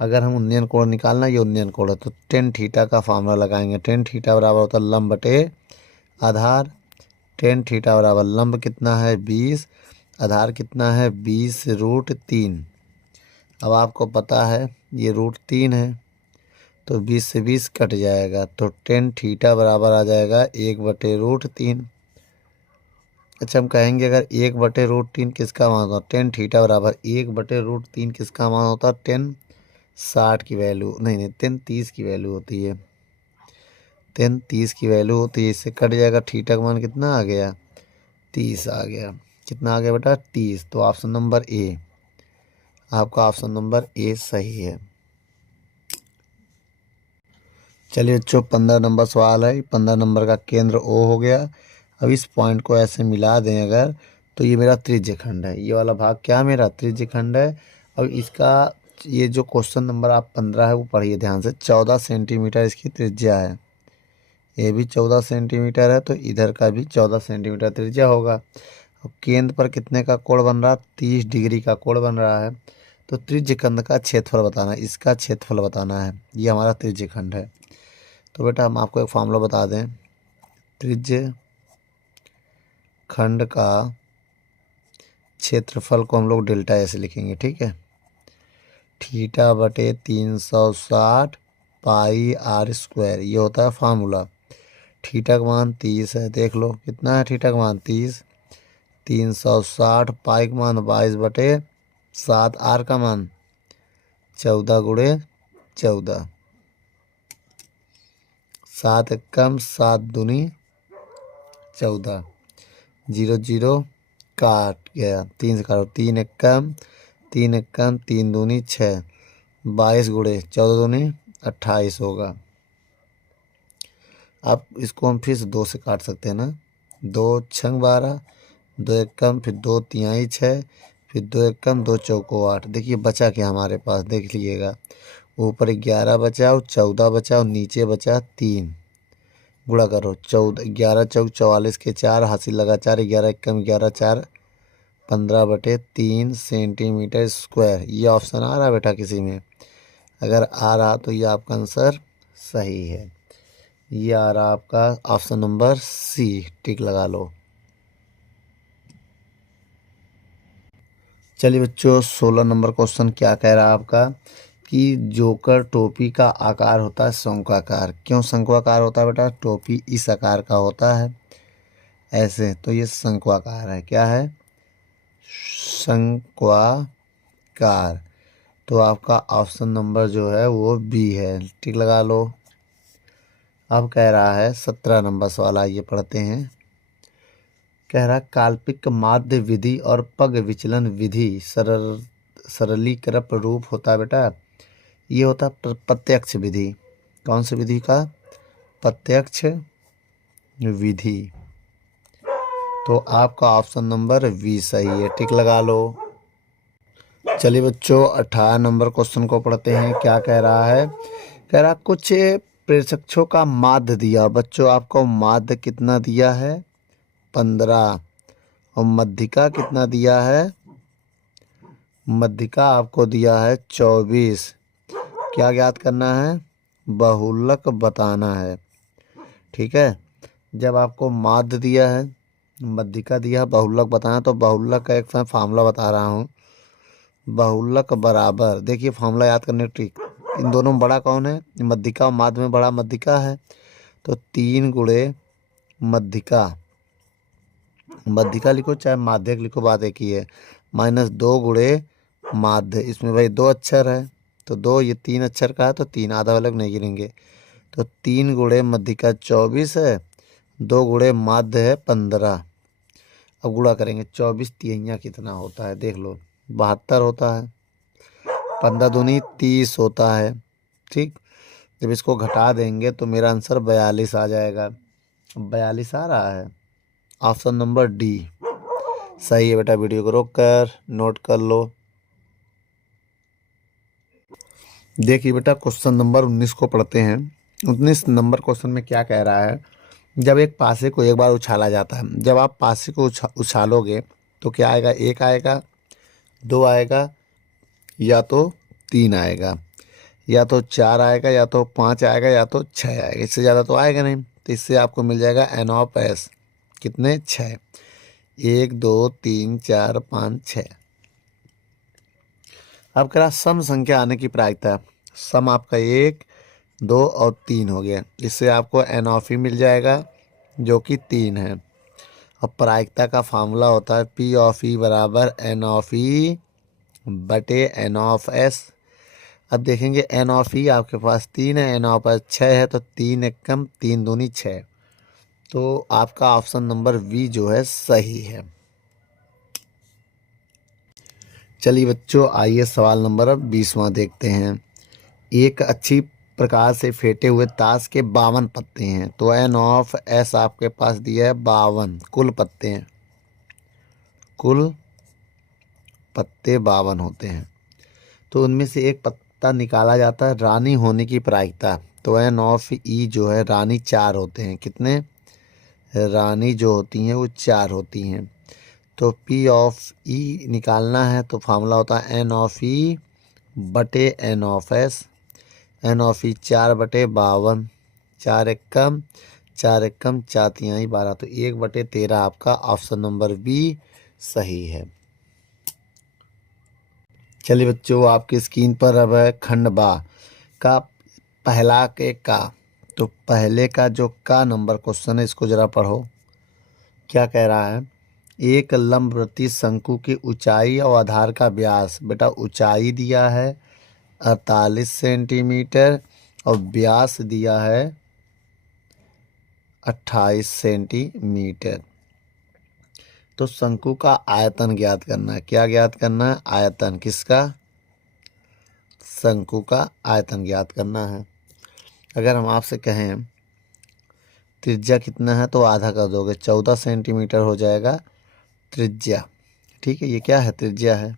अगर हम उन्नयन कोण निकालना, ये उन्नयन कोण है, तो टेन थीटा का फार्मूला लगाएंगे। टेन थीटा बराबर होता है लंब बटे आधार। टेन थीटा बराबर लंब कितना है 20, आधार कितना है 20√3। अब आपको पता है ये √3 है, तो 20 से 20 कट जाएगा, तो टेन थीटा बराबर आ जाएगा 1/√3। अच्छा, हम कहेंगे अगर 1/√3 किसका मान होता है, टेन थीटा बराबर 1/√3 किसका मान होता है, टेन 60 की वैल्यू नहीं, टेन 30 की वैल्यू होती है, टेन 30 की वैल्यू होती है। इससे कट जाएगा, थीटा का मान कितना आ गया 30 आ गया। कितना आ गया बेटा 30। तो ऑप्शन नंबर ए, आपका ऑप्शन नंबर ए सही है। चलिए बच्चों 15 नंबर सवाल है। 15 नंबर का केंद्र ओ हो गया। अब इस पॉइंट को ऐसे मिला दें अगर, तो ये मेरा त्रिज्यखंड है। ये वाला भाग क्या मेरा त्रिज्यखंड है। अब इसका ये जो क्वेश्चन नंबर आप 15 है वो पढ़िए ध्यान से। 14 सेंटीमीटर इसकी त्रिज्या है, ये भी 14 सेंटीमीटर है, तो इधर का भी 14 सेंटीमीटर त्रिज्या होगा। अब केंद्र पर कितने का कोण बन रहा, 30 डिग्री का कोण बन रहा है। तो त्रिज्यखंड का क्षेत्रफल बताना है, इसका क्षेत्रफल बताना है। ये हमारा त्रिज्यखंड है। तो बेटा हम आपको एक फॉर्मूला बता दें, त्रिज्य खंड का क्षेत्रफल को हम लोग डेल्टा ऐसे लिखेंगे, ठीक है। थीटा बटे 360 पाई r², ये होता है फार्मूला। थीटा का मान 30 है, देख लो कितना है थीटा का मान 30, 360 पाई का मान 22/7, आर का मान 14 × 14, 7 एकम 7 दूनी 14, 0 0 काट गया, 3 से काटो, 3 एकम 3 दूनी 6, 22 × 14 दूनी 28 होगा। अब इसको हम फिर से 2 से काट सकते हैं ना, 2 छंग 12, 2 एकम, फिर 2 तिहाई 6, फिर 2 एकम 2 चौको 8। देखिए बचा क्या हमारे पास, देख लीजिएगा, ऊपर 11 बचा और 14 बचा और नीचे बचा 3। गुणा करो, 14 11 चौक 44 के 4, हासिल लगा 4, 11 एकम 11 4, 15/3 सेंटीमीटर स्क्वायर। ये ऑप्शन आ रहा बेटा किसी में, अगर आ रहा तो ये आपका आंसर सही है। ये आ रहा आपका ऑप्शन नंबर सी, टिक लगा लो। चलिए बच्चों 16 नंबर क्वेश्चन क्या कह रहा है आपका, कि जोकर टोपी का आकार होता है शंक्वाकार। क्यों शंक्वाकार होता है बेटा, टोपी इस आकार का होता है ऐसे, तो ये शंक्वाकार है। क्या है, शंक्वाकार। तो आपका ऑप्शन नंबर जो है वो बी है, टिक लगा लो। अब कह रहा है 17 नंबर सवाल, आइए पढ़ते हैं। कह रहा काल्पनिक माध्य विधि और पग विचलन विधि सरलीकृत रूप होता है बेटा, ये होता प्रत्यक्ष विधि। कौन सी विधि का, प्रत्यक्ष विधि। तो आपका ऑप्शन नंबर बी सही है, टिक लगा लो। चलिए बच्चों 18 नंबर क्वेश्चन को पढ़ते हैं। क्या कह रहा है, कह रहा कुछ प्रेक्षकों का माध्य दिया। बच्चों आपको माध्य कितना दिया है 15, और मध्यिका कितना दिया है, मध्यिका आपको दिया है 24। क्या ज्ञात करना है, बहुलक बताना है, ठीक है। जब आपको माध्य दिया है, मध्यिका दिया है, बहुलक बताना, तो बहुलक का एक मैं फार्मूला बता रहा हूँ। बहुलक बराबर, देखिए फार्मूला याद करने की ट्रिक, इन दोनों में बड़ा कौन है, मध्यिका और माध्य में बड़ा मध्यिका है, तो 3 × मध्यिका, मध्यिका लिखो चाहे माध्यक लिखो, बात एक ही है, -2 × माध्य। इसमें भाई 2 अक्षर है, तो 2, ये 3 अक्षर का है, तो 3 आधा अलग नहीं गिनेंगे, तो 3 × मध्यिका 24 है, 2 × माध्य है 15। अब गुणा करेंगे, 24 तिहाइयाँ कितना होता है, देख लो 72 होता है, 15 दूनी 30 होता है, ठीक। जब इसको घटा देंगे तो मेरा आंसर 42 आ जाएगा। 42 आ रहा है, ऑप्शन नंबर डी सही है बेटा। वीडियो को रोक कर नोट कर लो। देखिए बेटा क्वेश्चन नंबर 19 को पढ़ते हैं। 19 नंबर क्वेश्चन में क्या कह रहा है, जब एक पासे को एक बार उछाला जाता है, जब आप पासे को उछालोगे तो क्या आएगा, 1 आएगा, 2 आएगा, या तो 3 आएगा, या तो 4 आएगा, या तो 5 आएगा, या तो 6 आएगा। इससे ज़्यादा तो आएगा नहीं, तो इससे आपको मिल जाएगा n ऑफ s कितने 6। 1 2 3 4 5 6। अब करा सम संख्या आने की प्रायिकता। सम आपका 1 2 और 3 हो गया। इससे आपको एन ऑफ ई मिल जाएगा जो कि 3 है। अब प्रायिकता का फार्मूला होता है पी ऑफ ई बराबर एन ऑफ ई बटे एन ऑफ एस। अब देखेंगे एन ऑफ ई आपके पास 3 है, एन ऑफ एस 6 है, तो 3 एकम 3 दूनी 6। तो आपका ऑप्शन नंबर बी जो है सही है। चलिए बच्चों, आइए सवाल नंबर अब 20वां देखते हैं। एक अच्छी प्रकार से फेंटे हुए ताश के 52 पत्ते हैं, तो एन ऑफ एस आपके पास दिया है 52 कुल पत्ते हैं। कुल पत्ते 52 होते हैं, तो उनमें से एक पत्ता निकाला जाता है रानी होने की प्रायिकता। तो एन ऑफ ई जो है रानी 4 होते हैं। कितने रानी जो होती हैं वो 4 होती हैं। तो पी ऑफ ई निकालना है तो फार्मूला होता है एन ऑफ ई बटे N of S. N of E 4 बटे 52, 4 एकम 4 एकम 4 तिहाई 12, तो 1/13 आपका ऑप्शन नंबर बी सही है। चलिए बच्चों, आपकी स्क्रीन पर अब है खंड बा का पहला के का। तो पहले का जो का नंबर क्वेश्चन है इसको जरा पढ़ो। क्या कह रहा है? एक लंबवृत्तीय शंकु की ऊंचाई और आधार का व्यास। बेटा ऊंचाई दिया है 48 सेंटीमीटर और व्यास दिया है 28 सेंटीमीटर। तो शंकु का आयतन ज्ञात करना है। क्या ज्ञात करना है? आयतन। किसका? शंकु का आयतन ज्ञात करना है। अगर हम आपसे कहें त्रिज्या कितना है तो आधा कर दोगे, 14 सेंटीमीटर हो जाएगा त्रिज्या। ठीक है, ये क्या है? त्रिज्या है।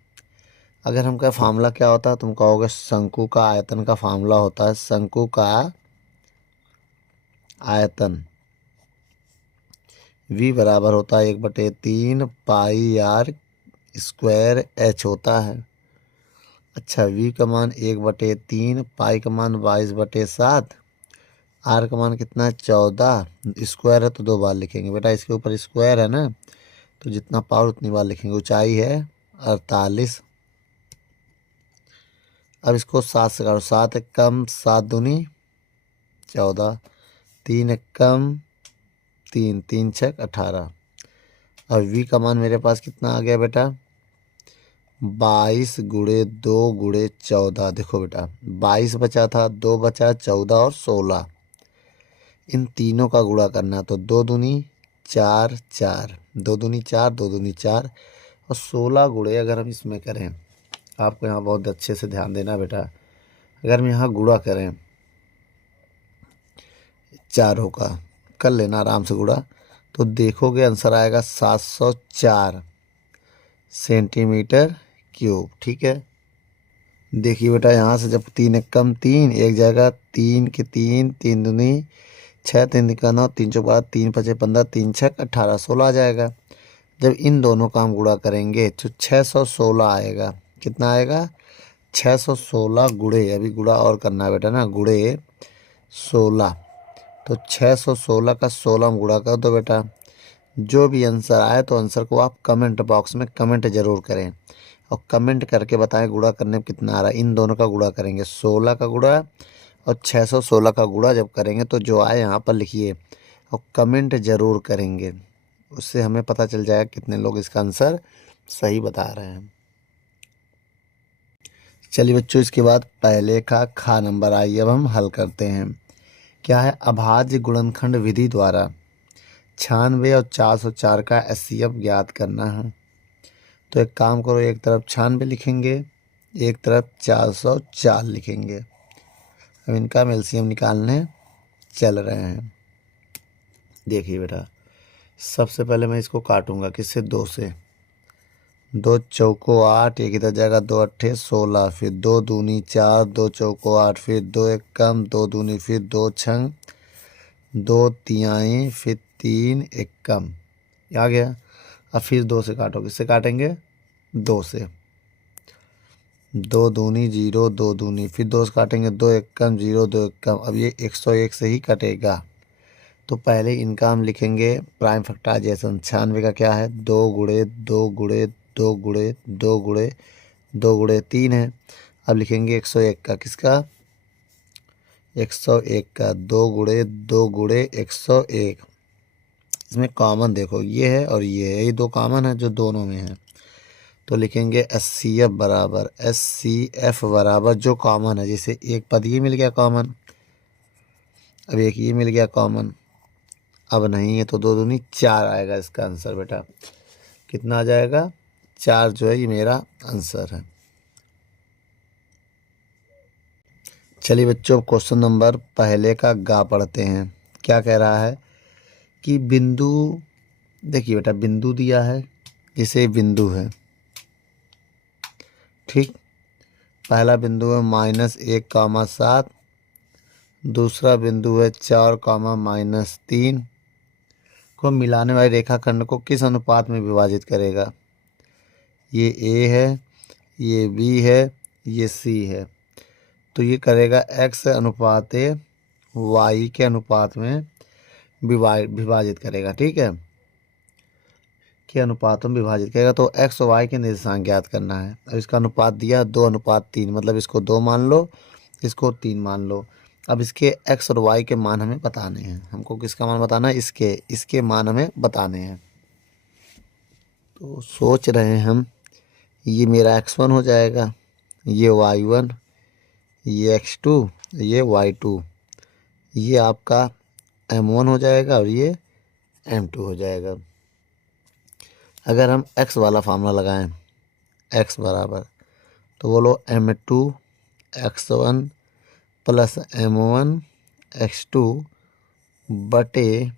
अगर हम का फार्मूला क्या होता है तुम कहोगे शंकु का आयतन का फार्मूला होता है शंकु का आयतन v बराबर होता है 1/3 पाई आर स्क्वायर h होता है। अच्छा, v का मान 1/3, पाई का मान 22/7, आर का मान कितना है 14, स्क्वायर है तो 2 बार लिखेंगे। बेटा इसके ऊपर स्क्वायर है ना, तो जितना पावर उतनी बार लिखेंगे। ऊंचाई है 48। अब इसको 7 से काटो। 7 एकम 7 दूनी 14, 3 एकम 3, 3 छक 18। अब v का मान मेरे पास कितना आ गया बेटा? 22 गुणे 2 गुणे 14। देखो बेटा 22 बचा था, 2 बचा, 14 और 16। इन तीनों का गुणा करना है तो 2 दूनी 4 4, 2 दूनी 4, 2 दूनी 4 और 16 गुणे अगर हम इसमें करें, आपको यहाँ बहुत अच्छे से ध्यान देना बेटा। अगर हम यहाँ गुणा करें चारों का, कर लेना आराम से गुणा, तो देखोगे आंसर आएगा 704 सेंटीमीटर क्यूब। ठीक है, देखिए बेटा यहाँ से जब 3 एकम 3 एक जाएगा, 3 के 3, 3 दूनी 6, 3 का 9, 3 चौक 12, 3 5 15, 3 छक 18, 16 आ जाएगा। जब इन दोनों का हम गुणा करेंगे तो 616 आएगा। कितना आएगा? 616 गुणे, अभी गुणा और करना है बेटा ना, गुणे 16। तो 616 का 16 गुणा कर दो बेटा। जो भी आंसर आए तो आंसर को आप कमेंट बॉक्स में कमेंट जरूर करें और कमेंट करके बताएं गुणा करने में कितना आ रहा है। इन दोनों का गुणा करेंगे, 16 का गुणा और 616 का गुणा जब करेंगे तो जो आए यहाँ पर लिखिए और कमेंट ज़रूर करेंगे। उससे हमें पता चल जाएगा कितने लोग इसका आंसर सही बता रहे हैं। चलिए बच्चों, इसके बाद पहले का खा नंबर आइए अब हम हल करते हैं। क्या है? अभाज्य गुणनखंड विधि द्वारा 96 और 404 का एचसीएफ ज्ञात करना है। तो एक काम करो, एक तरफ 96 लिखेंगे, एक तरफ 404 लिखेंगे। अब इनका हम एलसीएम निकालने चल रहे हैं। देखिए बेटा, सबसे पहले मैं इसको काटूंगा किससे? 2 से। 2 चौको 8, एक इधर जाएगा, 2 अट्ठे 16, फिर 2 दूनी 4, 2 चौको 8, फिर 2 एकम, 2 दूनी, फिर 2 छंग, 2 तिहाई, फिर 3 एकम। आ गया। अब फिर 2 से काटो। किससे काटेंगे? 2 से। 2 दूनी 0, 2 दूनी, फिर 2 से काटेंगे, 2 एकम 0, 2 एकम। अब ये 101 से ही कटेगा। तो पहले इनका हम लिखेंगे प्राइम फैक्टराइजेशन। 96 का क्या है, 2 गुणे 3 है। अब लिखेंगे 101 का, किसका, 101 का 2 गुणे इसमें कॉमन देखो ये है और ये है, ये दो कॉमन है जो दोनों में है। तो लिखेंगे एस सी एफ बराबर जो कॉमन है, जैसे एक पद ये मिल गया कॉमन, अब एक ये मिल गया कॉमन, अब नहीं है तो 2 दूनी 4 आएगा इसका आंसर बेटा। कितना आ जाएगा, 4 जो है ये मेरा आंसर है। चलिए बच्चों क्वेश्चन नंबर पहले का गा पढ़ते हैं। क्या कह रहा है कि बिंदु, देखिए बेटा बिंदु दिया है, जैसे बिंदु है, ठीक। पहला बिंदु है -1, 7, दूसरा बिंदु है 4, -3 को मिलाने वाले रेखाखंड को किस अनुपात में विभाजित करेगा। ये ए है, ये बी है, ये सी है, तो ये करेगा x अनुपात y के अनुपात में विभाजित करेगा, ठीक है, के अनुपात में विभाजित करेगा। तो x और y के निर्देशांक ज्ञात करना है। अब इसका अनुपात दिया 2:3, मतलब इसको 2 मान लो, इसको 3 मान लो। अब इसके x और y के मान हमें बताने हैं। हमको किसका मान बताना है, इसके मान हमें बताने हैं। तो सोच रहे हैं हम, ये मेरा x1 हो जाएगा, ये y1, ये x2, ये y2, ये आपका m1 हो जाएगा और ये m2 हो जाएगा। अगर हम x वाला फार्मूला लगाएं, x बराबर, तो बोलो m2 x1 plus m1 x2 बटे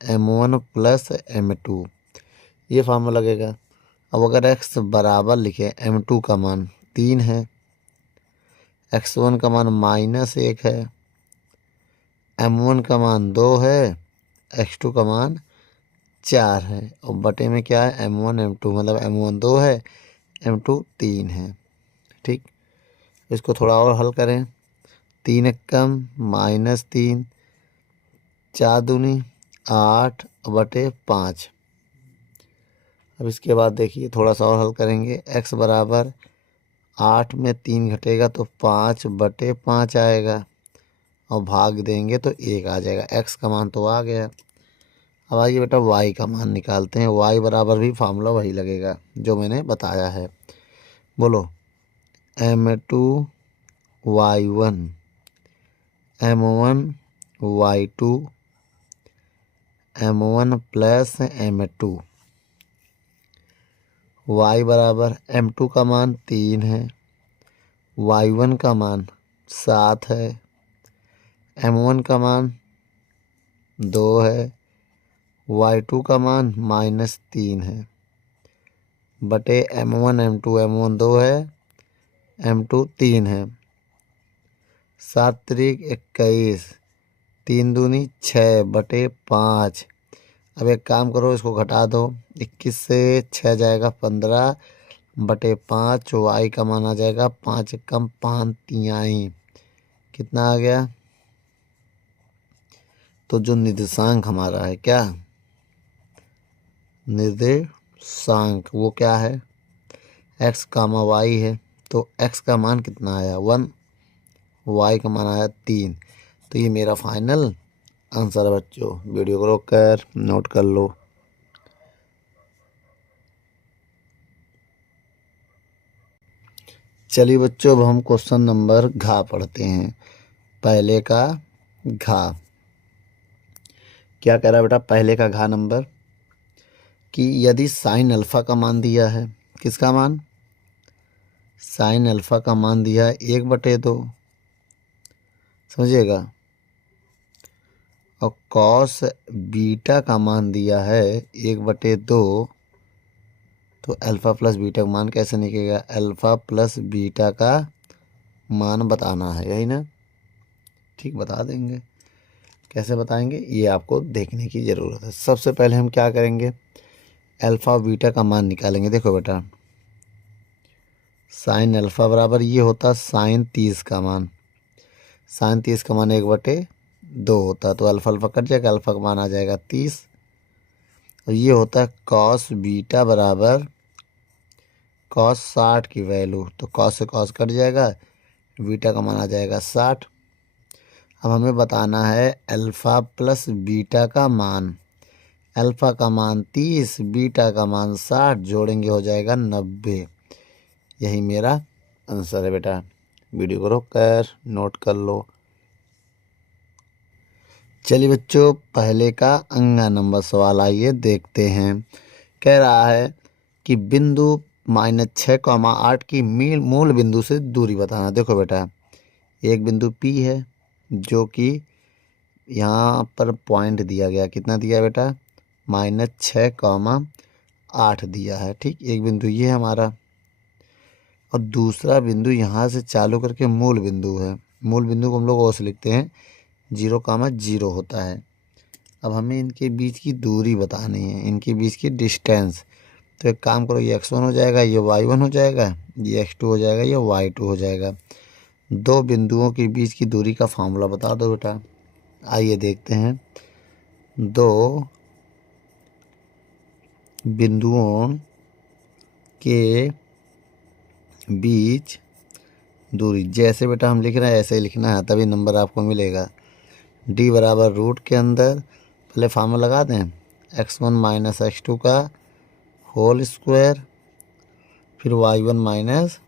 m1 प्लस m2, ये फार्मूला लगेगा। अब अगर x बराबर लिखे, m2 का मान 3 है, x1 का मान -1 है, m1 का मान 2 है, x2 का मान 4 है, और बटे में क्या है, m1 m2, मतलब m1 2 है, m2 3 है, ठीक। इसको थोड़ा और हल करें, 3 एक कम -3, 4 दूनी 8 बटे 5। अब इसके बाद देखिए थोड़ा सा और हल करेंगे, x बराबर 8 में 3 घटेगा तो 5 बटे 5 आएगा, और भाग देंगे तो 1 आ जाएगा। x का मान तो आ गया। अब आइए बेटा y का मान निकालते हैं। y बराबर भी फार्मूला वही लगेगा जो मैंने बताया है। बोलो m2 y1 m1 y2 m1 plus m2, y बराबर m2 का मान 3 है, y1 का मान 7 है, m1 का मान 2 है, y2 का मान -3 है, बटे m1 m1 2 है, m2 3 है, 7 त्रिक 21, 3 दूनी 6 बटे 5। अब एक काम करो, इसको घटा दो, 21 से 6 जाएगा 15 बटे 5, y का मान आ जाएगा 5 कम 5 तिहाई, कितना आ गया। तो जो निर्देशांक हमारा है, क्या निर्देशांक, वो क्या है, x, y है, तो x का मान कितना आया 1, y का मान आया 3। तो ये मेरा फाइनल आंसर है बच्चों। वीडियो को रोक कर नोट कर लो। चलिए बच्चों अब हम क्वेश्चन नंबर घ पढ़ते हैं। पहले का घ क्या कह रहा है बेटा, पहले का घ नंबर, कि यदि साइन अल्फा का मान दिया है, किसका मान, साइन अल्फा का मान दिया है 1/2, समझिएगा, और कॉस बीटा का मान दिया है 1/2, तो अल्फ़ा प्लस बीटा का मान कैसे निकलेगा, अल्फ़ा प्लस बीटा का मान बताना है, यही ना, ठीक, बता देंगे। कैसे बताएंगे ये आपको देखने की ज़रूरत है। सबसे पहले हम क्या करेंगे, अल्फ़ा बीटा का मान निकालेंगे। देखो बेटा साइन अल्फ़ा बराबर ये होता साइन 30 का मान, साइन 30 का मान 1/2, 2 होता है तो अल्फा अल्फा कट जाएगा, अल्फा का मान आ जाएगा 30। और ये होता है कॉस बीटा बराबर कॉस 60 की वैल्यू, तो कॉस से कॉस कट जाएगा, बीटा का मान आ जाएगा 60। अब हमें बताना है अल्फ़ा प्लस बीटा का मान। अल्फ़ा का मान 30, बीटा का मान 60, जोड़ेंगे हो जाएगा 90। यही मेरा आंसर है बेटा। वीडियो को रोक कर नोट कर लो। चलिए बच्चों, पहले का अंगा नंबर सवाल आइए देखते हैं। कह रहा है कि बिंदु -6,8 की मूल बिंदु से दूरी बताना। देखो बेटा, एक बिंदु P है जो कि यहाँ पर पॉइंट दिया गया, कितना दिया बेटा, -6,8 दिया है। ठीक, एक बिंदु ये है हमारा, और दूसरा बिंदु यहाँ से चालू करके मूल बिंदु है। मूल बिंदु को हम लोग ओस लिखते हैं, 0,0 होता है। अब हमें इनके बीच की दूरी बतानी है, इनके बीच की डिस्टेंस। तो एक काम करो, ये x1 हो जाएगा, ये y1 हो जाएगा, ये x2 हो जाएगा, ये y2 हो जाएगा। दो बिंदुओं के बीच की दूरी का फार्मूला बता दो बेटा। आइए देखते हैं। दो बिंदुओं के बीच दूरी, जैसे बेटा हम लिख रहे हैं ऐसे ही लिखना है, तभी नंबर आपको मिलेगा। d बराबर रूट के अंदर पहले फार्मूला लगा दें, x1 माइनस x2 का होल स्क्वायर, फिर y1 माइनस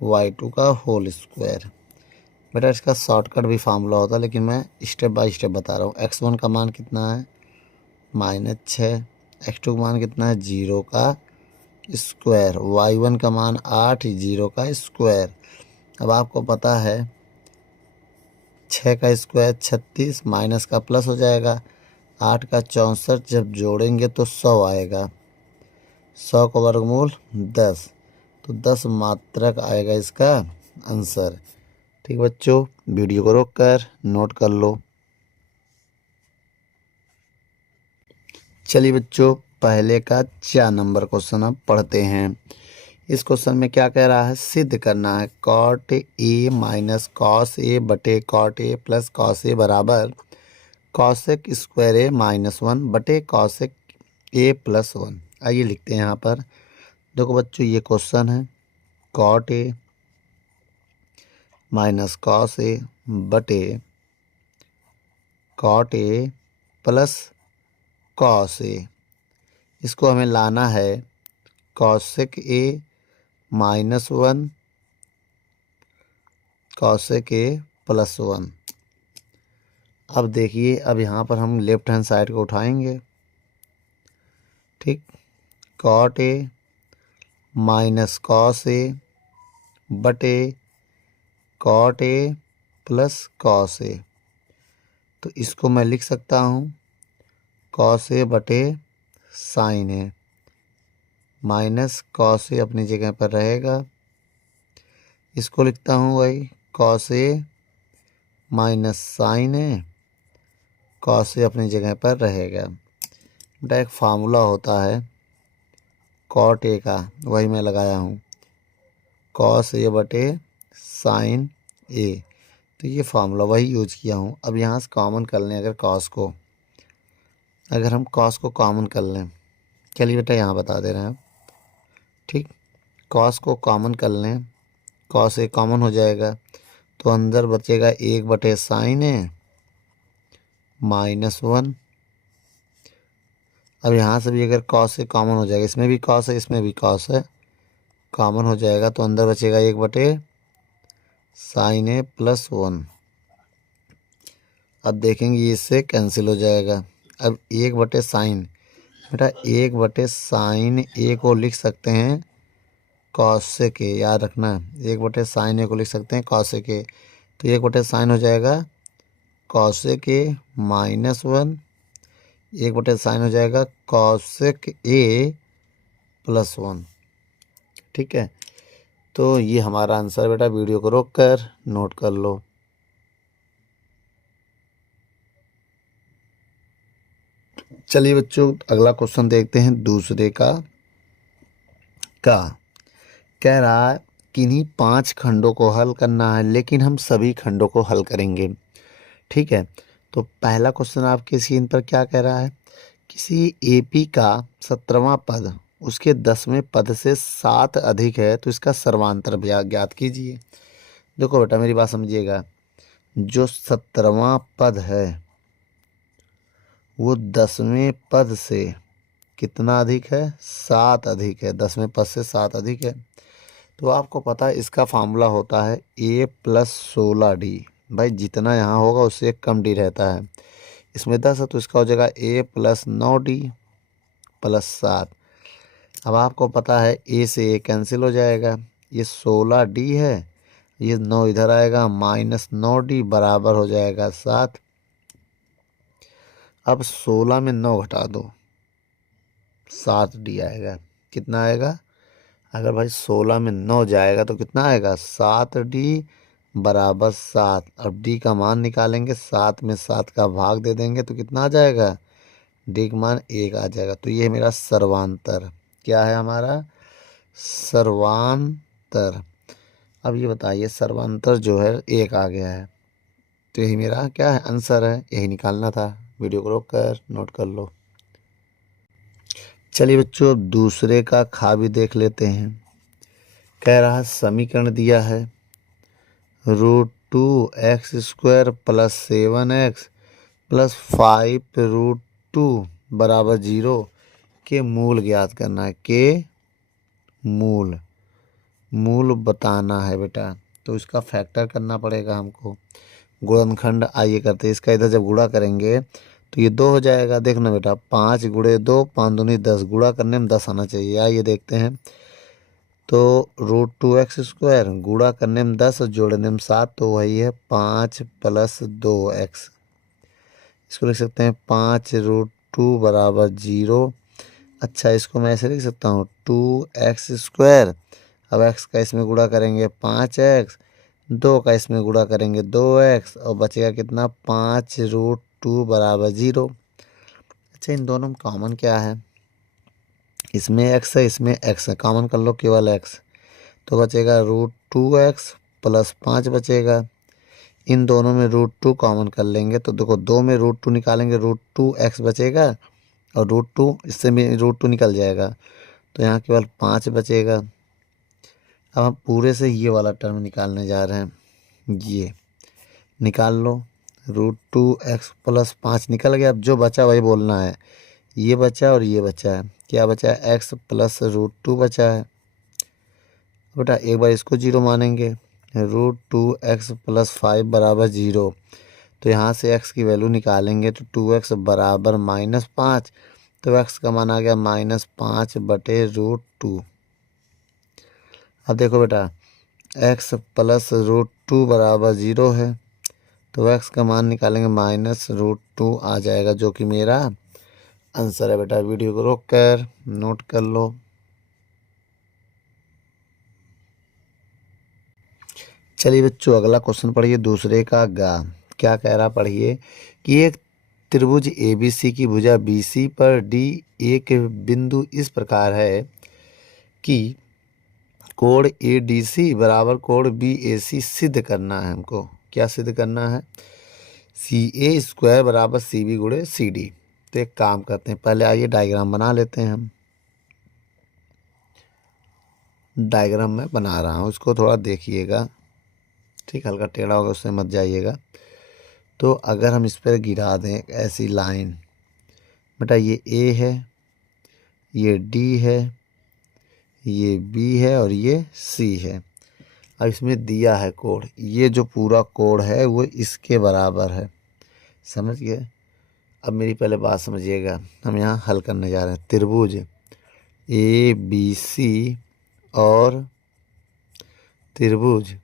y2 का होल स्क्वायर। बेटा इसका शॉर्टकट भी फार्मूला होता है, लेकिन मैं स्टेप बाय स्टेप बता रहा हूँ। x1 का मान कितना है, -6, x2 का मान कितना है, 0 का स्क्वायर, y1 का मान 8, 0 का स्क्वायर। अब आपको पता है 6 का स्क्वायर 36, माइनस का प्लस हो जाएगा, 8 का 64, जब जोड़ेंगे तो 100 आएगा। 100 का वर्गमूल 10, तो 10 मात्रक आएगा इसका आंसर। ठीक बच्चों, वीडियो को रोक कर नोट कर लो। चलिए बच्चों, पहले का 4 नंबर क्वेश्चन अब पढ़ते हैं। इस क्वेश्चन में क्या कह रहा है, सिद्ध करना है cot A minus cos A बटे cot A plus cos A बराबर कॉसेक स्क्वायर ए -1 बटे कॉसेक ए +1। आइए लिखते हैं यहाँ पर। देखो बच्चों, ये क्वेश्चन है cot A minus cos A बटे cot A plus cos A. इसको हमें लाना है कॉसेक ए -1 कॉसेक ए +1। अब देखिए, अब यहाँ पर हम लेफ्ट हैंड साइड को उठाएंगे। ठीक, cot A minus cos A बटे cot A plus cos A. तो इसको मैं लिख सकता हूँ कॉस ए बटे sign A, minus cos A अपनी जगह पर रहेगा। इसको लिखता हूँ वही cos A minus sign A, cos A अपनी जगह पर रहेगा। बेटा एक फार्मूला होता है कॉट ए का, वही मैं लगाया हूँ, कॉस ए बटे साइन ए। तो ये फार्मूला वही यूज किया हूँ। अब यहाँ से कॉमन कर लें, अगर हम कॉस को कॉमन कर लें, चलिए बेटा यहाँ बता दे रहे हैं। ठीक, कॉस को कॉमन कर लें, कॉस ए कॉमन हो जाएगा, तो अंदर बचेगा 1 बटे साइन ए -1। अब यहाँ से भी अगर कॉस से कॉमन हो जाएगा, इसमें भी कॉस है इसमें भी कॉस है, कॉमन हो जाएगा तो अंदर बचेगा 1 बटे साइन ए +1। अब देखेंगे ये इससे कैंसिल हो जाएगा। अब 1 बटे साइन, बेटा 1 बटे साइन ए को लिख सकते हैं कॉसेक ए, याद रखना, 1 बटे साइन ए को लिख सकते हैं कॉसेक ए। तो 1 बटे साइन हो जाएगा कॉसेक ए -1, 1 बटे साइन हो जाएगा कॉसेक ए +1। ठीक है, तो ये हमारा आंसर बेटा। वीडियो को रोक कर नोट कर लो। चलिए बच्चों, अगला क्वेश्चन देखते हैं दूसरे का। कह रहा है किन्हीं 5 खंडों को हल करना है, लेकिन हम सभी खंडों को हल करेंगे। ठीक है। तो पहला क्वेश्चन आपके स्क्रीन पर क्या कह रहा है, किसी एपी का 17वां पद उसके 10वें पद से 7 अधिक है तो इसका सर्वांतर ज्ञात कीजिए। देखो बेटा मेरी बात समझिएगा, जो 17वां पद है वो 10वें पद से कितना अधिक है, 7 अधिक है, 10वें पद से 7 अधिक है। तो आपको पता है इसका फार्मूला होता है a प्लस 16d। भाई जितना यहाँ होगा उससे एक कम डी रहता है। इसमें 10 है तो इसका हो जाएगा a प्लस 9d प्लस 7। अब आपको पता है a से a कैंसिल हो जाएगा, ये 16d है, ये 9 इधर आएगा, माइनस 9d बराबर हो जाएगा 7। अब 16 में 9 घटा दो, 7d आएगा। कितना आएगा, अगर भाई 16 में 9 जाएगा तो कितना आएगा, 7d बराबर 7। अब d का मान निकालेंगे, 7 में 7 का भाग दे देंगे तो कितना आ जाएगा, d का मान 1 आ जाएगा। तो ये मेरा सर्वांतर क्या है, हमारा सर्वांतर। अब ये बताइए सर्वांतर जो है 1 आ गया है, तो यही मेरा क्या है, आंसर है, यही निकालना था। वीडियो को रोक कर नोट कर लो। चलिए बच्चों अब दूसरे का खा भी देख लेते हैं। कह रहा समीकरण दिया है √2x² प्लस 7x प्लस 5√2 बराबर 0 के मूल ज्ञात करना है। के मूल बताना है बेटा, तो इसका फैक्टर करना पड़ेगा हमको। गुणनखंड आइए करते हैं। इसका इधर जब गुणा करेंगे तो ये 2 हो जाएगा। देखना बेटा 5 गुणे 2, 5 दूनी 10, गुणा करने में 10 आना चाहिए। आइए देखते हैं। तो √2x² गुणा करने में 10 और जोड़ने में 7, तो वही है 5 प्लस 2x। इसको लिख सकते हैं 5√2 बराबर 0। अच्छा इसको मैं ऐसे लिख सकता हूँ 2x²। अब x का इसमें गुणा करेंगे 5x, 2 का इसमें गुणा करेंगे 2x, और बचेगा कितना, 5√2 बराबर 0। अच्छा इन दोनों में कॉमन क्या है, इसमें x है इसमें x है, कॉमन कर लो केवल x, तो बचेगा √2x प्लस 5 बचेगा। इन दोनों में √2 कॉमन कर लेंगे तो देखो 2 में √2 निकालेंगे, √2x बचेगा और √2 इससे भी √2 निकल जाएगा, तो यहाँ केवल 5 बचेगा। अब हम पूरे से ये वाला टर्म निकालने जा रहे हैं, ये निकाल लो। √2x प्लस 5 निकल गया। अब जो बचा वही बोलना है, ये बचा और ये बचा है। क्या बचा है, x प्लस √2 बचा है। बेटा एक बार इसको 0 मानेंगे, √2x प्लस 5 बराबर 0, तो यहाँ से x की वैल्यू निकालेंगे तो 2x बराबर -5, तो x का मान आ गया -5/√2। अब देखो बेटा x प्लस √2 बराबर 0 है, तो x का मान निकालेंगे -√2 आ जाएगा, जो कि मेरा आंसर है। बेटा वीडियो को रोक कर नोट कर लो। चलिए बच्चों अगला क्वेश्चन पढ़िए दूसरे का गा। क्या कह रहा पढ़िए कि एक त्रिभुज ABC की भुजा BC पर D एक बिंदु इस प्रकार है कि कोण ADC बराबर कोण BAC सिद्ध करना है। हमको क्या सिद्ध करना है, CA² बराबर CB गुणे CD। तो एक काम करते हैं, पहले आइए डायग्राम बना लेते हैं। हम डायग्राम मैं बना रहा हूँ, उसको थोड़ा देखिएगा, ठीक, हल्का टेढ़ा होगा उससे मत जाइएगा। तो अगर हम इस पर गिरा दें ऐसी लाइन, बेटा ये A है, ये D है, ये B है और ये C है। अब इसमें दिया है कोण, ये जो पूरा कोण है वो इसके बराबर है, समझ गए। अब मेरी पहले बात समझिएगा, हम यहाँ हल करने जा रहे हैं। त्रिभुज ABC और त्रिभुज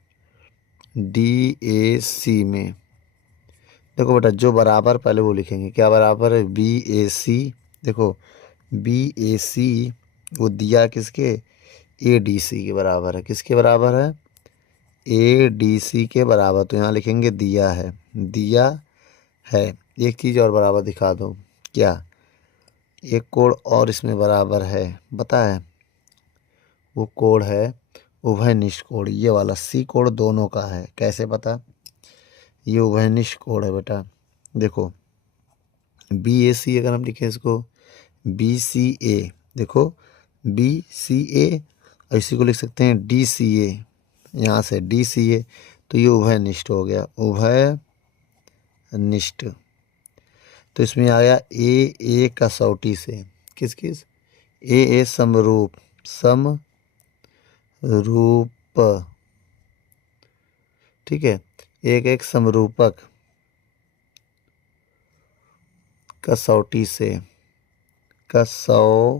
DAC में देखो बेटा जो बराबर पहले वो लिखेंगे, क्या बराबर है, BAC। देखो BAC वो दिया किसके, ADC के बराबर है। किसके बराबर है, ADC के बराबर। तो यहाँ लिखेंगे दिया है, दिया है। एक चीज़ और बराबर दिखा दो, क्या, एक कोण और इसमें बराबर है, पता है वो कोण है उभयनिष्ठ कोण, ये वाला C कोण दोनों का है। कैसे पता, ये उभयनिष्ठ कोण है बेटा। देखो BAC अगर हम लिखें इसको BCA, देखो BCA, और इसी को लिख सकते हैं DCA, यहाँ से DCA, तो ये उभयनिष्ठ हो गया, उभयनिष्ठ। तो इसमें आ गया A कसौटी से, किस किस, A समरूप, समरूप, ठीक है, एक समरूपक, कसौटी से, कसौटी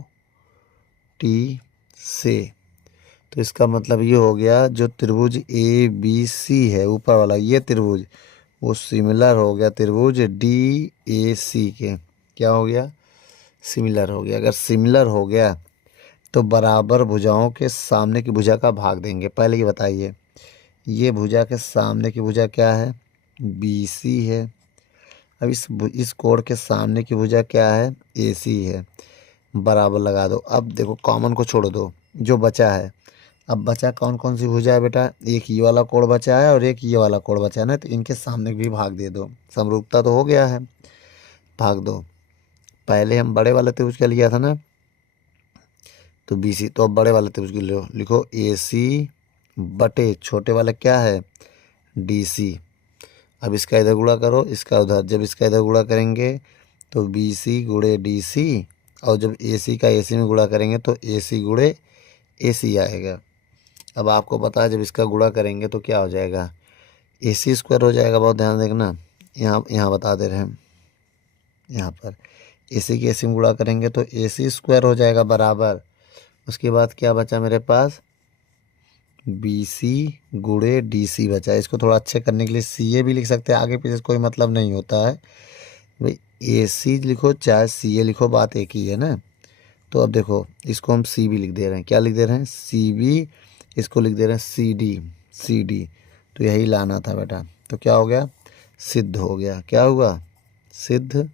से। तो इसका मतलब ये हो गया जो त्रिभुज ABC है ऊपर वाला, ये त्रिभुज वो सिमिलर हो गया त्रिभुज DAC के। क्या हो गया? सिमिलर हो गया। अगर सिमिलर हो गया तो बराबर भुजाओं के सामने की भुजा का भाग देंगे। पहले ये बताइए, ये भुजा के सामने की भुजा क्या है? BC है। अब इस कोण के सामने की भुजा क्या है? AC है। बराबर लगा दो। अब देखो कॉमन को छोड़ दो, जो बचा है, अब बचा कौन कौन सी भुजा है बेटा? एक ये वाला कोण बचा है और एक ये वाला कोण बचा है ना, तो इनके सामने भी भाग दे दो। समरूपता तो हो गया है, भाग दो। पहले हम बड़े वाले त्रिभुज का लिया था ना, तो BC, तो अब बड़े वाले त्रिभुज के लिखो AC बटे छोटे वाला क्या है? DC। अब इसका इधर गुणा करो, इसका उधर। जब इसका इधर गुणा करेंगे तो BC गुणे DC, और जब AC का AC में गुणा करेंगे तो AC गुणे AC आएगा। अब आपको पता है जब इसका गुणा करेंगे तो क्या हो जाएगा? AC स्क्वायर हो जाएगा। बहुत ध्यान देखना, यहाँ यहाँ बता दे रहे हैं, यहाँ पर AC की AC में गुणा करेंगे तो AC स्क्वायर हो जाएगा बराबर। उसके बाद क्या बचा मेरे पास? BC गुणे DC बचा। इसको थोड़ा अच्छे करने के लिए CA भी लिख सकते हैं, आगे पीछे से कोई मतलब नहीं होता है भाई। AC लिखो चाहे CA लिखो, बात एक ही है ना। तो अब देखो इसको हम CB लिख दे रहे हैं। क्या लिख दे रहे हैं? CB। इसको लिख दे रहे हैं CD। तो यही लाना था बेटा। तो क्या हो गया? सिद्ध हो गया। क्या हुआ? सिद्ध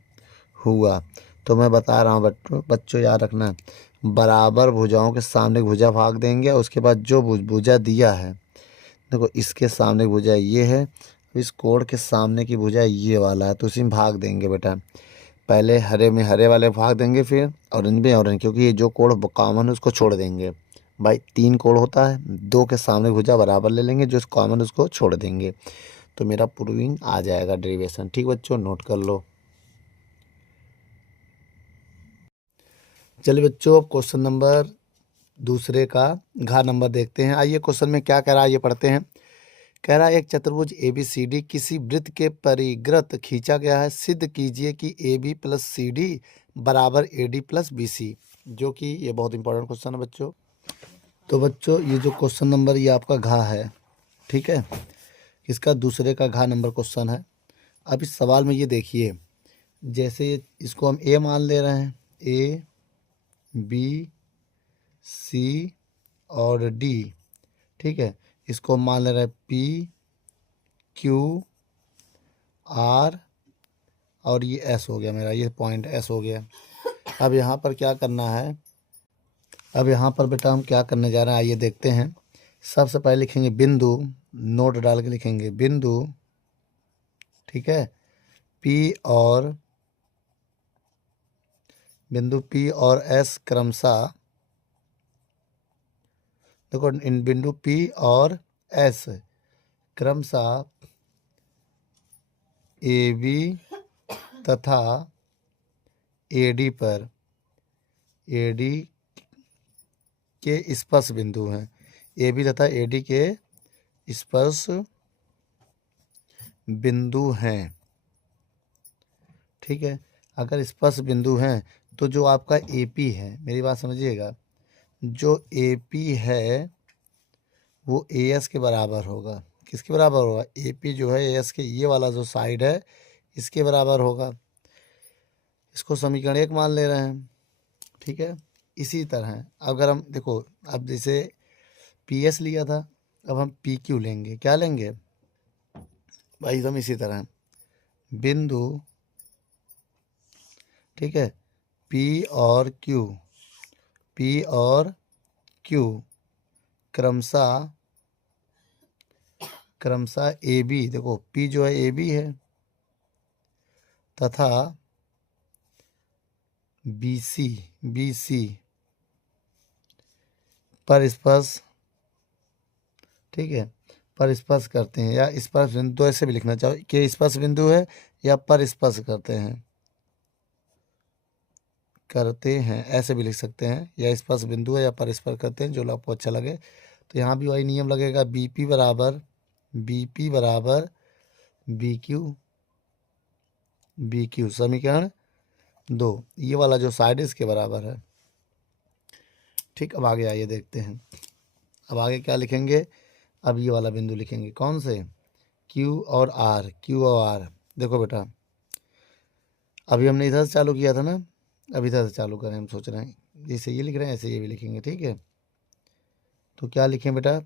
हुआ। तो मैं बता रहा हूँ बच्चों याद रखना, बराबर भुजाओं के सामने भुजा भाग देंगे, और उसके बाद जो भुजा दिया है, देखो इसके सामने भुजा ये है, इस कोण के सामने की भुजा ये वाला है, तो उसी में भाग देंगे बेटा। पहले हरे में हरे वाले भाग देंगे, फिर ऑरेंज में ऑरेंज, क्योंकि ये जो कोण कॉमन है उसको छोड़ देंगे। भाई 3 कोण होता है, 2 के सामने भुजा बराबर ले लेंगे, जो कॉमन उसको छोड़ देंगे। तो मेरा प्रूविंग आ जाएगा डेरिवेशन। ठीक बच्चों, नोट कर लो। चलिए बच्चों, अब क्वेश्चन नंबर दूसरे का घ नंबर देखते हैं। आइए क्वेश्चन में क्या कह रहा है ये पढ़ते हैं। कह रहा है एक चतुर्भुज ABCD किसी वृत्त के परिग्रत खींचा गया है, सिद्ध कीजिए कि AB प्लस CD बराबर AD प्लस BC। जो कि ये बहुत इंपॉर्टेंट क्वेश्चन है बच्चों। तो बच्चों ये जो क्वेश्चन नंबर ये आपका घ है, ठीक है, इसका दूसरे का घ नंबर क्वेश्चन है। अब इस सवाल में ये देखिए, जैसे इसको हम A मान ले रहे हैं, A B C और D, ठीक है। इसको हम मान ले रहे हैं P Q R, और ये S हो गया मेरा, ये पॉइंट S हो गया। अब यहाँ पर क्या करना है? अब यहाँ पर बेटा हम क्या करने जा रहे हैं, आइए देखते हैं। सबसे पहले लिखेंगे बिंदु, नोट डाल के लिखेंगे बिंदु, ठीक है, P और बिंदु P और S क्रमशः, देखो इन बिंदु P और S क्रमशः AB तथा AD पर, AD के स्पर्श बिंदु हैं। AB तथा AD के स्पर्श बिंदु हैं, ठीक है। अगर स्पर्श बिंदु हैं तो जो आपका AP है, मेरी बात समझिएगा, जो AP है वो AS के बराबर होगा। किसके बराबर होगा? AP जो है AS के, ये वाला जो साइड है इसके बराबर होगा। इसको समीकरण 1 मान ले रहे हैं, ठीक है। इसी तरह अगर हम देखो, अब जैसे PS लिया था, अब हम PQ लेंगे। क्या लेंगे भाई? हम इसी तरह बिंदु, ठीक है, P और Q क्रमशः क्रमशः ए बी, देखो पी जो है ए बी है, तथा बी सी पर स्पर्श, ठीक है, पर स्पर्श करते हैं, या स्पर्श बिंदु, ऐसे भी लिखना चाहो कि स्पर्श बिंदु है या पर स्पर्श करते हैं, ऐसे भी लिख सकते हैं, या स्पर्श बिंदु है या पर स्पर्श करते हैं, जो आपको अच्छा लगे। तो यहाँ भी वही नियम लगेगा, बीपी बराबर बी क्यू समीकरण 2, ये वाला जो साइड इसके बराबर है। ठीक, अब आगे आइए देखते हैं। अब आगे क्या लिखेंगे, अब ये वाला बिंदु लिखेंगे, कौन से, क्यू और आर। देखो बेटा, अभी हमने इधर से चालू किया था ना, अब इधर से चालू करें, हम सोच रहे हैं जैसे ये लिख रहे हैं ऐसे ये भी लिखेंगे, ठीक है। तो क्या लिखें बेटा,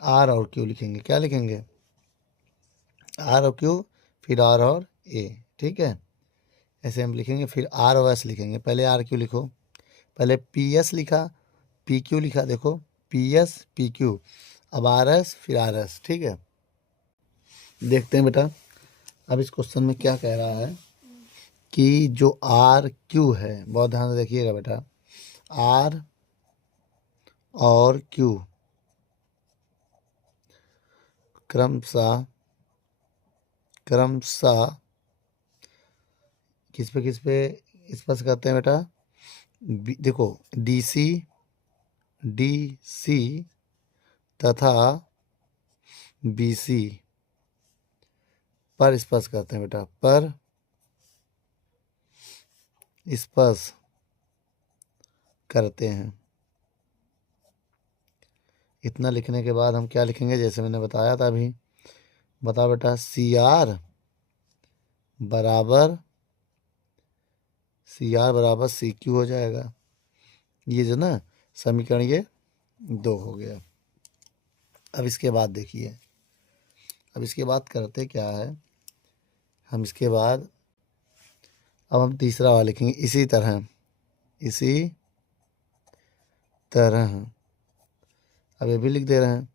आर और क्यू लिखेंगे, क्या लिखेंगे, आर और क्यू, फिर आर और ए, ठीक है, ऐसे हम लिखेंगे। फिर आर और एस लिखेंगे, पहले आर क्यू लिखो, पहले पी एस लिखा, पी क्यू लिखा, देखो पी एस पी क्यू, अब आर एस फिर आर एस, ठीक है। देखते हैं बेटा, अब इस क्वेश्चन में क्या कह रहा है कि जो आर क्यू है, बहुत ध्यान से देखिएगा बेटा, आर और क्यू क्रमशः किस पे स्पर्श करते हैं बेटा, देखो डी सी तथा बी सी पर स्पर्श करते हैं बेटा, पर स्पर्श करते हैं। इतना लिखने के बाद हम क्या लिखेंगे, जैसे मैंने बताया था अभी, बताओ बेटा, बराबर सी क्यू हो जाएगा, ये जो ना समीकरण ये 2 हो गया। अब इसके बाद देखिए, अब इसके बाद करते क्या है, हम इसके बाद अब हम तीसरा वाला लिखेंगे, इसी तरह अब ये भी लिख दे रहे हैं,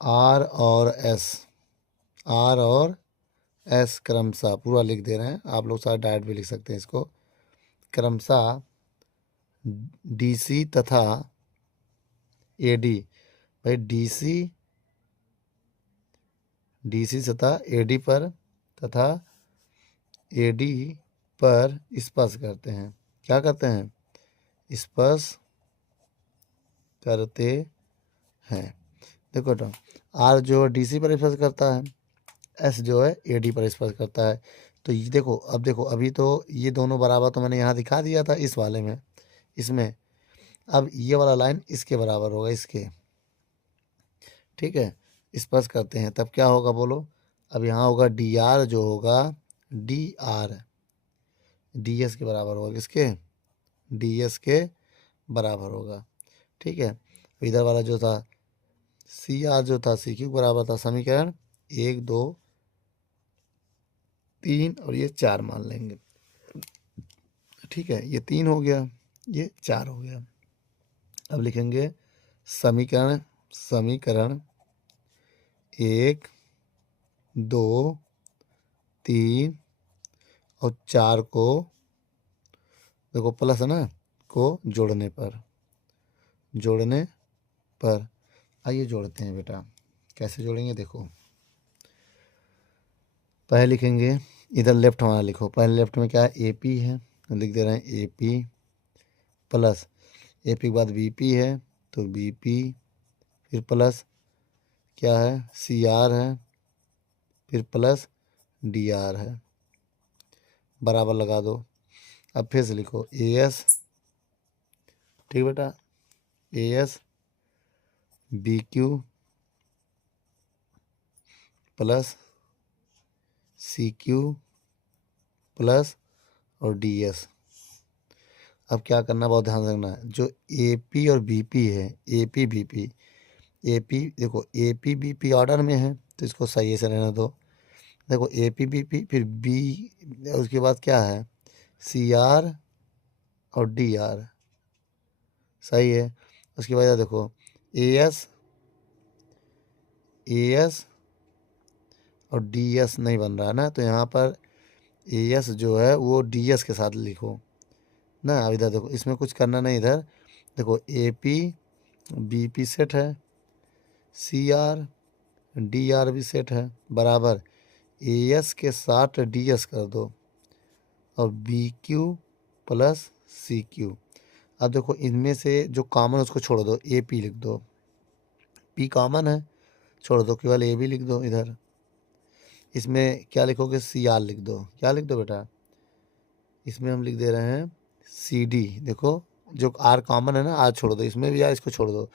आर और एस क्रमशः, पूरा लिख दे रहे हैं, आप लोग सारा डायरेक्ट भी लिख सकते हैं इसको, क्रमशः डीसी तथा एडी, भाई डीसी तथा एडी पर तथा एडी पर स्पर्श करते हैं, क्या करते हैं, स्पर्श करते हैं। देखो तो आर जो डीसी पर स्पर्श करता है, एस जो है एडी पर स्पर्श करता है। तो ये देखो, अब देखो, अभी तो ये दोनों बराबर तो मैंने यहाँ दिखा दिया था इस वाले में, इसमें अब ये वाला लाइन इसके बराबर होगा, इसके, ठीक है, स्पर्श करते हैं, तब क्या होगा बोलो, अब यहाँ होगा डी आर, जो होगा डी आर डी एस के बराबर होगा, किसके, डी एस के बराबर होगा, ठीक है। इधर वाला जो था सी आर जो था सी क्यू बराबर था, समीकरण 1 2 3 और ये 4 मान लेंगे, ठीक है, ये 3 हो गया, ये 4 हो गया। अब लिखेंगे समीकरण 1 2 3 और 4 को, देखो प्लस है ना, को जोड़ने पर आइए जोड़ते हैं बेटा, कैसे जोड़ेंगे देखो, पहले लिखेंगे, इधर लेफ्ट हमारा लिखो, पहले लेफ्ट में क्या है, ए पी है, लिख दे रहे हैं ए पी प्लस, ए पी के बाद बी पी है तो बी पी, फिर प्लस क्या है, सी आर है, फिर प्लस डी आर है, बराबर लगा दो। अब फिर से लिखो ए एस, ठीक बेटा, A S B Q plus C Q plus और डी एस। अब क्या करना, बहुत ध्यान रखना है, जो ए पी और बी पी है, A P B P, A P देखो A P B P order में है तो इसको सही से रहना दो, देखो ए पी बी पी फिर बी, उसके बाद क्या है, सी आर और डी आर, सही है। उसके बाद देखो ए एस ए एस और डी एस नहीं बन रहा है ना, तो यहाँ पर ए एस जो है वो डी एस के साथ लिखो ना। अब इधर देखो, इसमें कुछ करना नहीं, इधर देखो A P B P set है, सी आर डी आर भी सेट है, बराबर ए एस के साथ डी एस कर दो और B Q plus C Q. अब देखो इनमें से जो कॉमन उसको छोड़ दो, ए पी लिख दो, पी कॉमन है छोड़ दो, केवल ए भी लिख दो इधर। इसमें क्या लिखोगे, सी आर लिख दो। क्या लिख दो बेटा, इसमें हम लिख दे रहे हैं सी डी। देखो जो आर कॉमन है ना, आर छोड़ दो, इसमें भी आर, इसको छोड़ दो,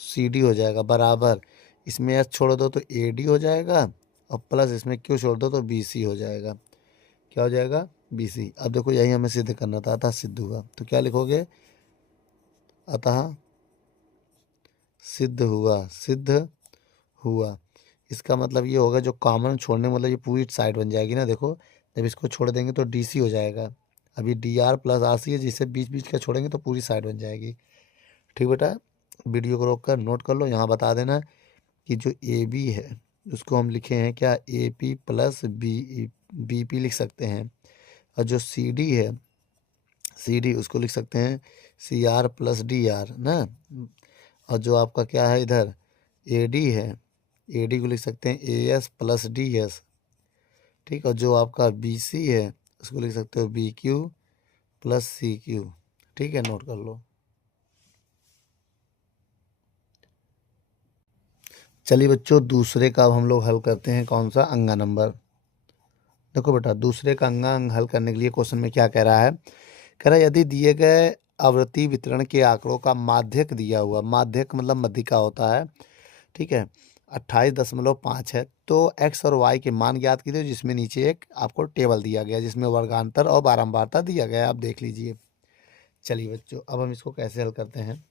सी डी हो जाएगा, बराबर इसमें एस छोड़ दो तो ए डी हो जाएगा और प्लस इसमें क्यू छोड़ दो तो बी सी हो जाएगा। क्या हो जाएगा, बी सी। अब देखो यही हमें सिद्ध करना था, अतः सिद्ध हुआ, तो क्या लिखोगे, अतः सिद्ध हुआ, सिद्ध हुआ। इसका मतलब ये होगा जो कॉमन छोड़ने मतलब ये पूरी साइड बन जाएगी ना। देखो जब इसको छोड़ देंगे तो डी सी हो जाएगा, अभी D R plus R C है, जिससे बीच बीच का छोड़ेंगे तो पूरी साइड बन जाएगी। ठीक बेटा, वीडियो को रोक कर नोट कर लो। यहाँ बता देना कि जो ए बी है उसको हम लिखे हैं क्या, A P plus B P लिख सकते हैं, और जो सी डी है, सी डी उसको लिख सकते हैं C R plus D R ना। और जो आपका क्या है इधर ए डी है, ए डी को लिख सकते हैं A S plus D S. ठीक, और जो आपका बी सी है उसको लिख सकते हो B Q plus C Q. ठीक है, नोट कर लो। चलिए बच्चों, दूसरे का अब हम लोग हल करते हैं, कौन सा, अंगा नंबर। देखो बेटा, दूसरे का अंगा अंग हल करने के लिए क्वेश्चन में क्या कह रहा है, कह रहा है यदि दिए गए आवृत्ति वितरण के आंकड़ों का माध्यक दिया हुआ, माध्यक मतलब मध्यिका होता है, ठीक है, 28.5 है, तो एक्स और वाई के मान ज्ञात कीजिए, जिसमें नीचे एक आपको टेबल दिया गया जिसमें वर्गांतर और बारंबारता दिया गया है, आप देख लीजिए। चलिए बच्चों, अब हम इसको कैसे हल करते हैं।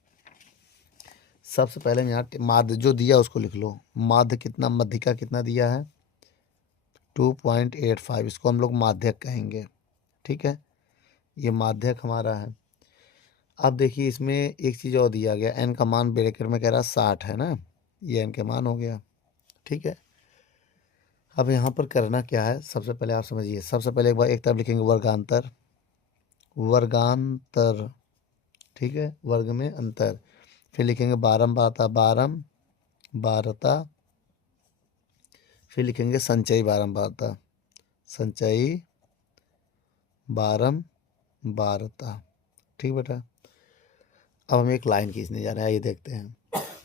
सबसे पहले यहाँ माध्य जो दिया उसको लिख लो, माध्य कितना, मध्यिका कितना दिया है 2.85, इसको हम लोग माध्यक कहेंगे। ठीक है, ये माध्यक हमारा है। अब देखिए इसमें एक चीज़ और दिया गया, एन का मान ब्रैकेट में कह रहा 60 है ना, ये एन के मान हो गया। ठीक है, अब यहाँ पर करना क्या है, सबसे पहले आप समझिए। सबसे पहले एक बार एक तरफ लिखेंगे वर्गांतर, वर्गांतर, ठीक है, वर्ग में अंतर, फिर लिखेंगे बारंबारता, बारंबारता, फिर लिखेंगे संचयी बारंबारता, संचयी बारंबारता। ठीक बेटा, अब हम एक लाइन खींचने जा रहे हैं, ये देखते हैं।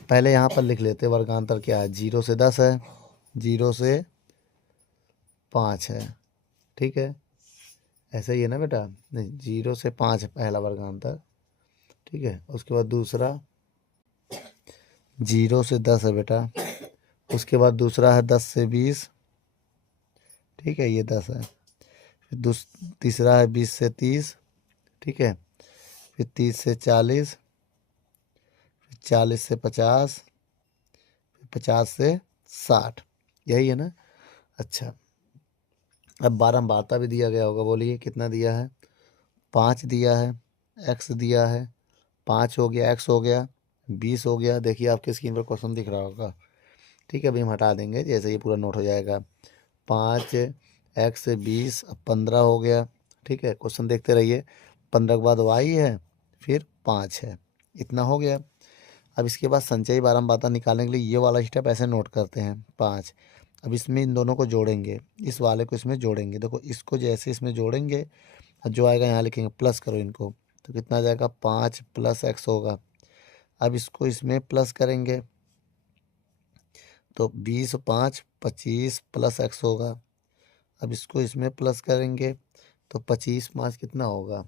पहले यहाँ पर लिख लेते हैं वर्गांतर क्या है, 0 से 10 है, 0 से 5 है। ठीक है, ऐसा ही है ना बेटा, नहीं 0 से 5 है पहला वर्गांतर। ठीक है, उसके बाद दूसरा 0 से 10 है बेटा, उसके बाद दूसरा है 10 से 20। ठीक है, ये 10 है, फिर तीसरा है 20 से 30। ठीक है, फिर 30 से 40, फिर 40 से 50, फिर 50 से 60, यही है ना। अच्छा, अब बारंबारता भी दिया गया होगा, बोलिए कितना दिया है, 5 दिया है, एक्स दिया है, 5 हो गया, एक्स हो गया, 20 हो गया, देखिए आपके स्क्रीन पर क्वेश्चन दिख रहा होगा। ठीक है, अभी हम हटा देंगे जैसे ये पूरा नोट हो जाएगा। 5 एक्स 20, अब 15 हो गया। ठीक है, क्वेश्चन देखते रहिए। 15 के बाद वाई है, फिर 5 है, इतना हो गया। अब इसके बाद संचयी बारंबारता निकालने के लिए ये वाला स्टेप ऐसे नोट करते हैं, 5। अब इसमें इन दोनों को जोड़ेंगे, इस वाले को इसमें जोड़ेंगे। देखो इसको जैसे इसमें जोड़ेंगे, जो आएगा यहाँ लिखेंगे, प्लस करो इनको, तो कितना आ जाएगा, 5 प्लस एक्स होगा। अब इसको इसमें प्लस करेंगे तो 20 5 25 प्लस एक्स होगा। अब इसको इसमें प्लस करेंगे तो 25 5 कितना होगा,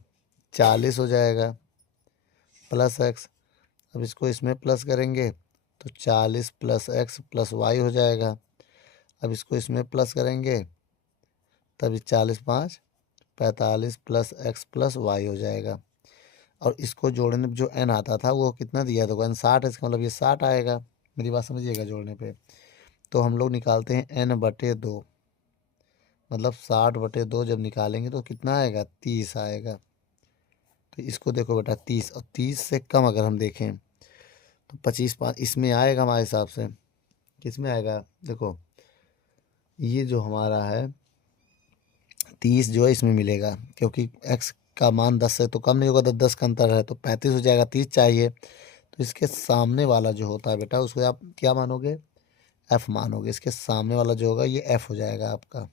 40 हो जाएगा, प्लस एक्स। अब इसको इसमें प्लस करेंगे तो 40 प्लस एक्स प्लस वाई हो जाएगा। अब इसको इसमें प्लस करेंगे तभी 40 5 45 प्लस एक्स प्लस वाई हो जाएगा। और इसको जोड़ने में जो एन आता था वो कितना दिया था, एन 60 है, इसका मतलब ये 60 आएगा। मेरी बात समझिएगा, जोड़ने पे तो हम लोग निकालते हैं n/2, मतलब 60/2 जब निकालेंगे तो कितना आएगा, 30 आएगा। तो इसको देखो बेटा, 30 और 30 से कम अगर हम देखें तो 25 5 इसमें आएगा हमारे हिसाब से, किस में आएगा? देखो ये जो हमारा है 30 जो है इसमें मिलेगा, क्योंकि x का मान 10 से तो कम नहीं होगा, तो 10 का अंतर है तो 35 हो जाएगा। 30 चाहिए तो इसके सामने वाला जो होता है बेटा उसको आप क्या मानोगे? f मानोगे। इसके सामने वाला जो होगा ये f हो जाएगा आपका।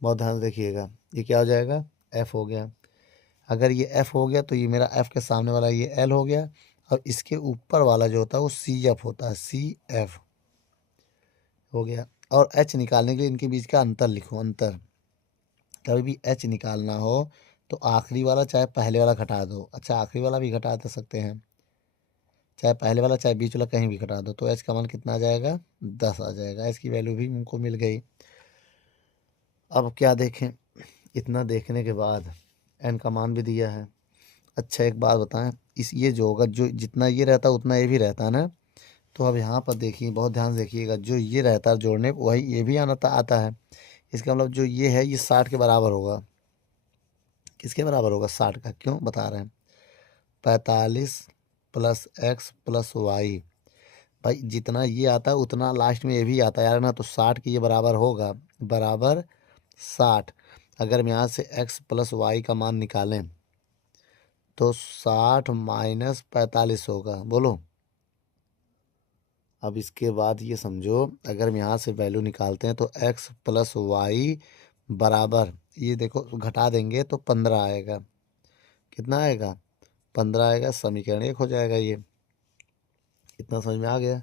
बहुत ध्यान से देखिएगा, ये क्या हो जाएगा? f हो गया। अगर ये f हो गया तो ये मेरा f के सामने वाला ये l हो गया, और इसके ऊपर वाला जो होता है वो CF होता है, CF हो गया। और h निकालने के लिए इनके बीच का अंतर लिखो, अंतर। कभी भी h निकालना हो तो आखिरी वाला चाहे पहले वाला घटा दो। अच्छा, आखिरी वाला भी घटा दे सकते हैं, चाहे पहले वाला चाहे बीच वाला कहीं भी घटा दो, तो h का मान कितना आ जाएगा? 10 आ जाएगा। h की वैल्यू भी हमको मिल गई। अब क्या देखें, इतना देखने के बाद n का मान भी दिया है। अच्छा एक बात बताएं, इस ये जो होगा, जो जितना ये रहता है उतना ये भी रहता है ना। तो अब यहाँ पर देखिए, बहुत ध्यान से देखिएगा, जो ये रहता है जोड़ने पे वही ये भी आता है। इसका मतलब जो ये है ये 60 के बराबर होगा। किसके बराबर होगा? 60 का। क्यों बता रहे हैं? 45 प्लस एक्स प्लस वाई। भाई जितना ये आता है उतना लास्ट में ये भी आता है यार ना, तो 60 के ये बराबर होगा, बराबर 60। अगर हम यहाँ से x प्लस वाई का मान निकालें तो 60 माइनस 45 होगा। बोलो। अब इसके बाद ये समझो, अगर हम यहाँ से वैल्यू निकालते हैं तो x प्लस वाई बराबर, ये देखो घटा देंगे तो 15 आएगा। कितना आएगा? 15 आएगा। समीकरण 1 हो जाएगा ये। इतना समझ में आ गया?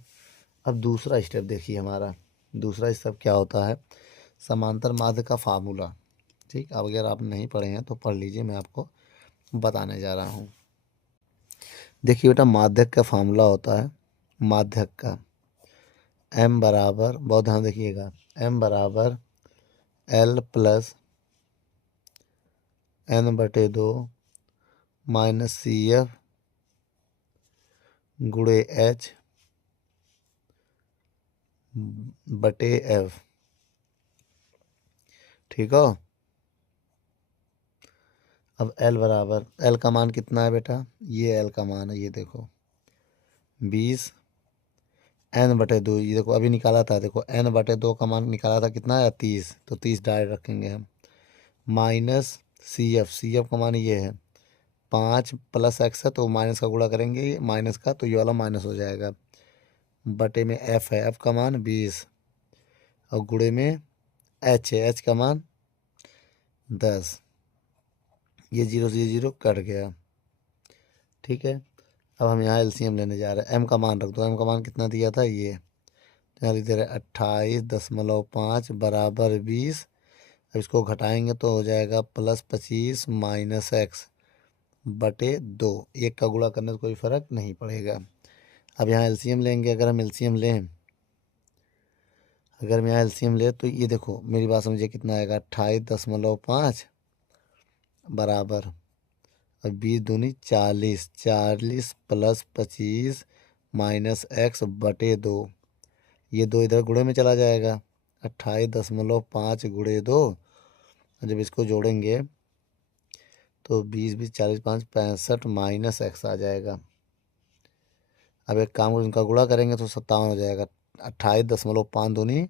अब दूसरा स्टेप देखिए हमारा। दूसरा स्टेप क्या होता है? समांतर माध्य का फार्मूला। ठीक, अब अगर आप नहीं पढ़े हैं तो पढ़ लीजिए, मैं आपको बताने जा रहा हूँ। देखिए बेटा, माध्यक का फार्मूला होता है, माध्यक का m बराबर, बहुत ध्यान देखिएगा, m बराबर l plus n/2 minus CF गुणे h बटे f। ठीक हो? अब l बराबर, l का मान कितना है बेटा? ये l का मान है, ये देखो 20 n/2। ये देखो अभी निकाला था, देखो n/2 का मान निकाला था, कितना है? 30। तो 30 डायरेक्ट रखेंगे हम, माइनस CF का मान ये है 5 प्लस x है तो माइनस का गुणा करेंगे, ये माइनस का, तो ये वाला माइनस हो जाएगा, बटे में f है, f का मान 20, और गुणे में h है, h का मान 10। ये जीरो से ये जीरो कट गया। ठीक है, अब हम यहाँ एलसीएम लेने जा रहे हैं। m का मान रख दो, m का मान कितना दिया था? ये यहाँ लिख दे रहे 28.5 बराबर 20। अब इसको घटाएंगे तो हो जाएगा प्लस 25 माइनस एक्स बटे 2। एक का गुणा करने से कोई फर्क नहीं पड़ेगा। अब यहाँ एलसीएम लेंगे, अगर हम एलसीएम लें, अगर मैं यहाँ एलसीएम ले तो ये देखो मेरी बात समझिए, कितना आएगा? 28.5 बराबर, अब 20 दूनी 40, 40 प्लस 25 माइनस एक्स बटे 2। ये 2 इधर गुणे में चला जाएगा, 28.5 गुणे 2, और जब इसको जोड़ेंगे तो 20 20 40 5 65 माइनस एक्स आ जाएगा। अब एक काम, इनका गुणा करेंगे तो 57 हो जाएगा। 28.5 दूनी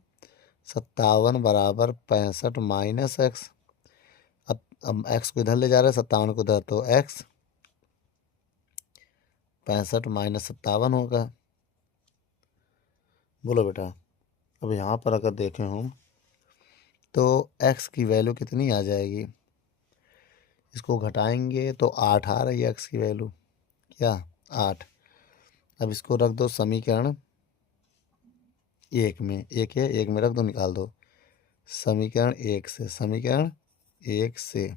57 बराबर 65 माइनस एक्स। अब एक्स को इधर ले जा रहे हैं, 57 को इधर, तो एक्स 65 माइनस 57 होगा। बोलो बेटा। अब यहाँ पर अगर देखें हम तो x की वैल्यू कितनी आ जाएगी? इसको घटाएंगे तो 8 आ रही है x की वैल्यू, क्या? 8। अब इसको रख दो समीकरण 1 में, एक है 1 में रख दो, निकाल दो समीकरण 1 से, समीकरण 1 से,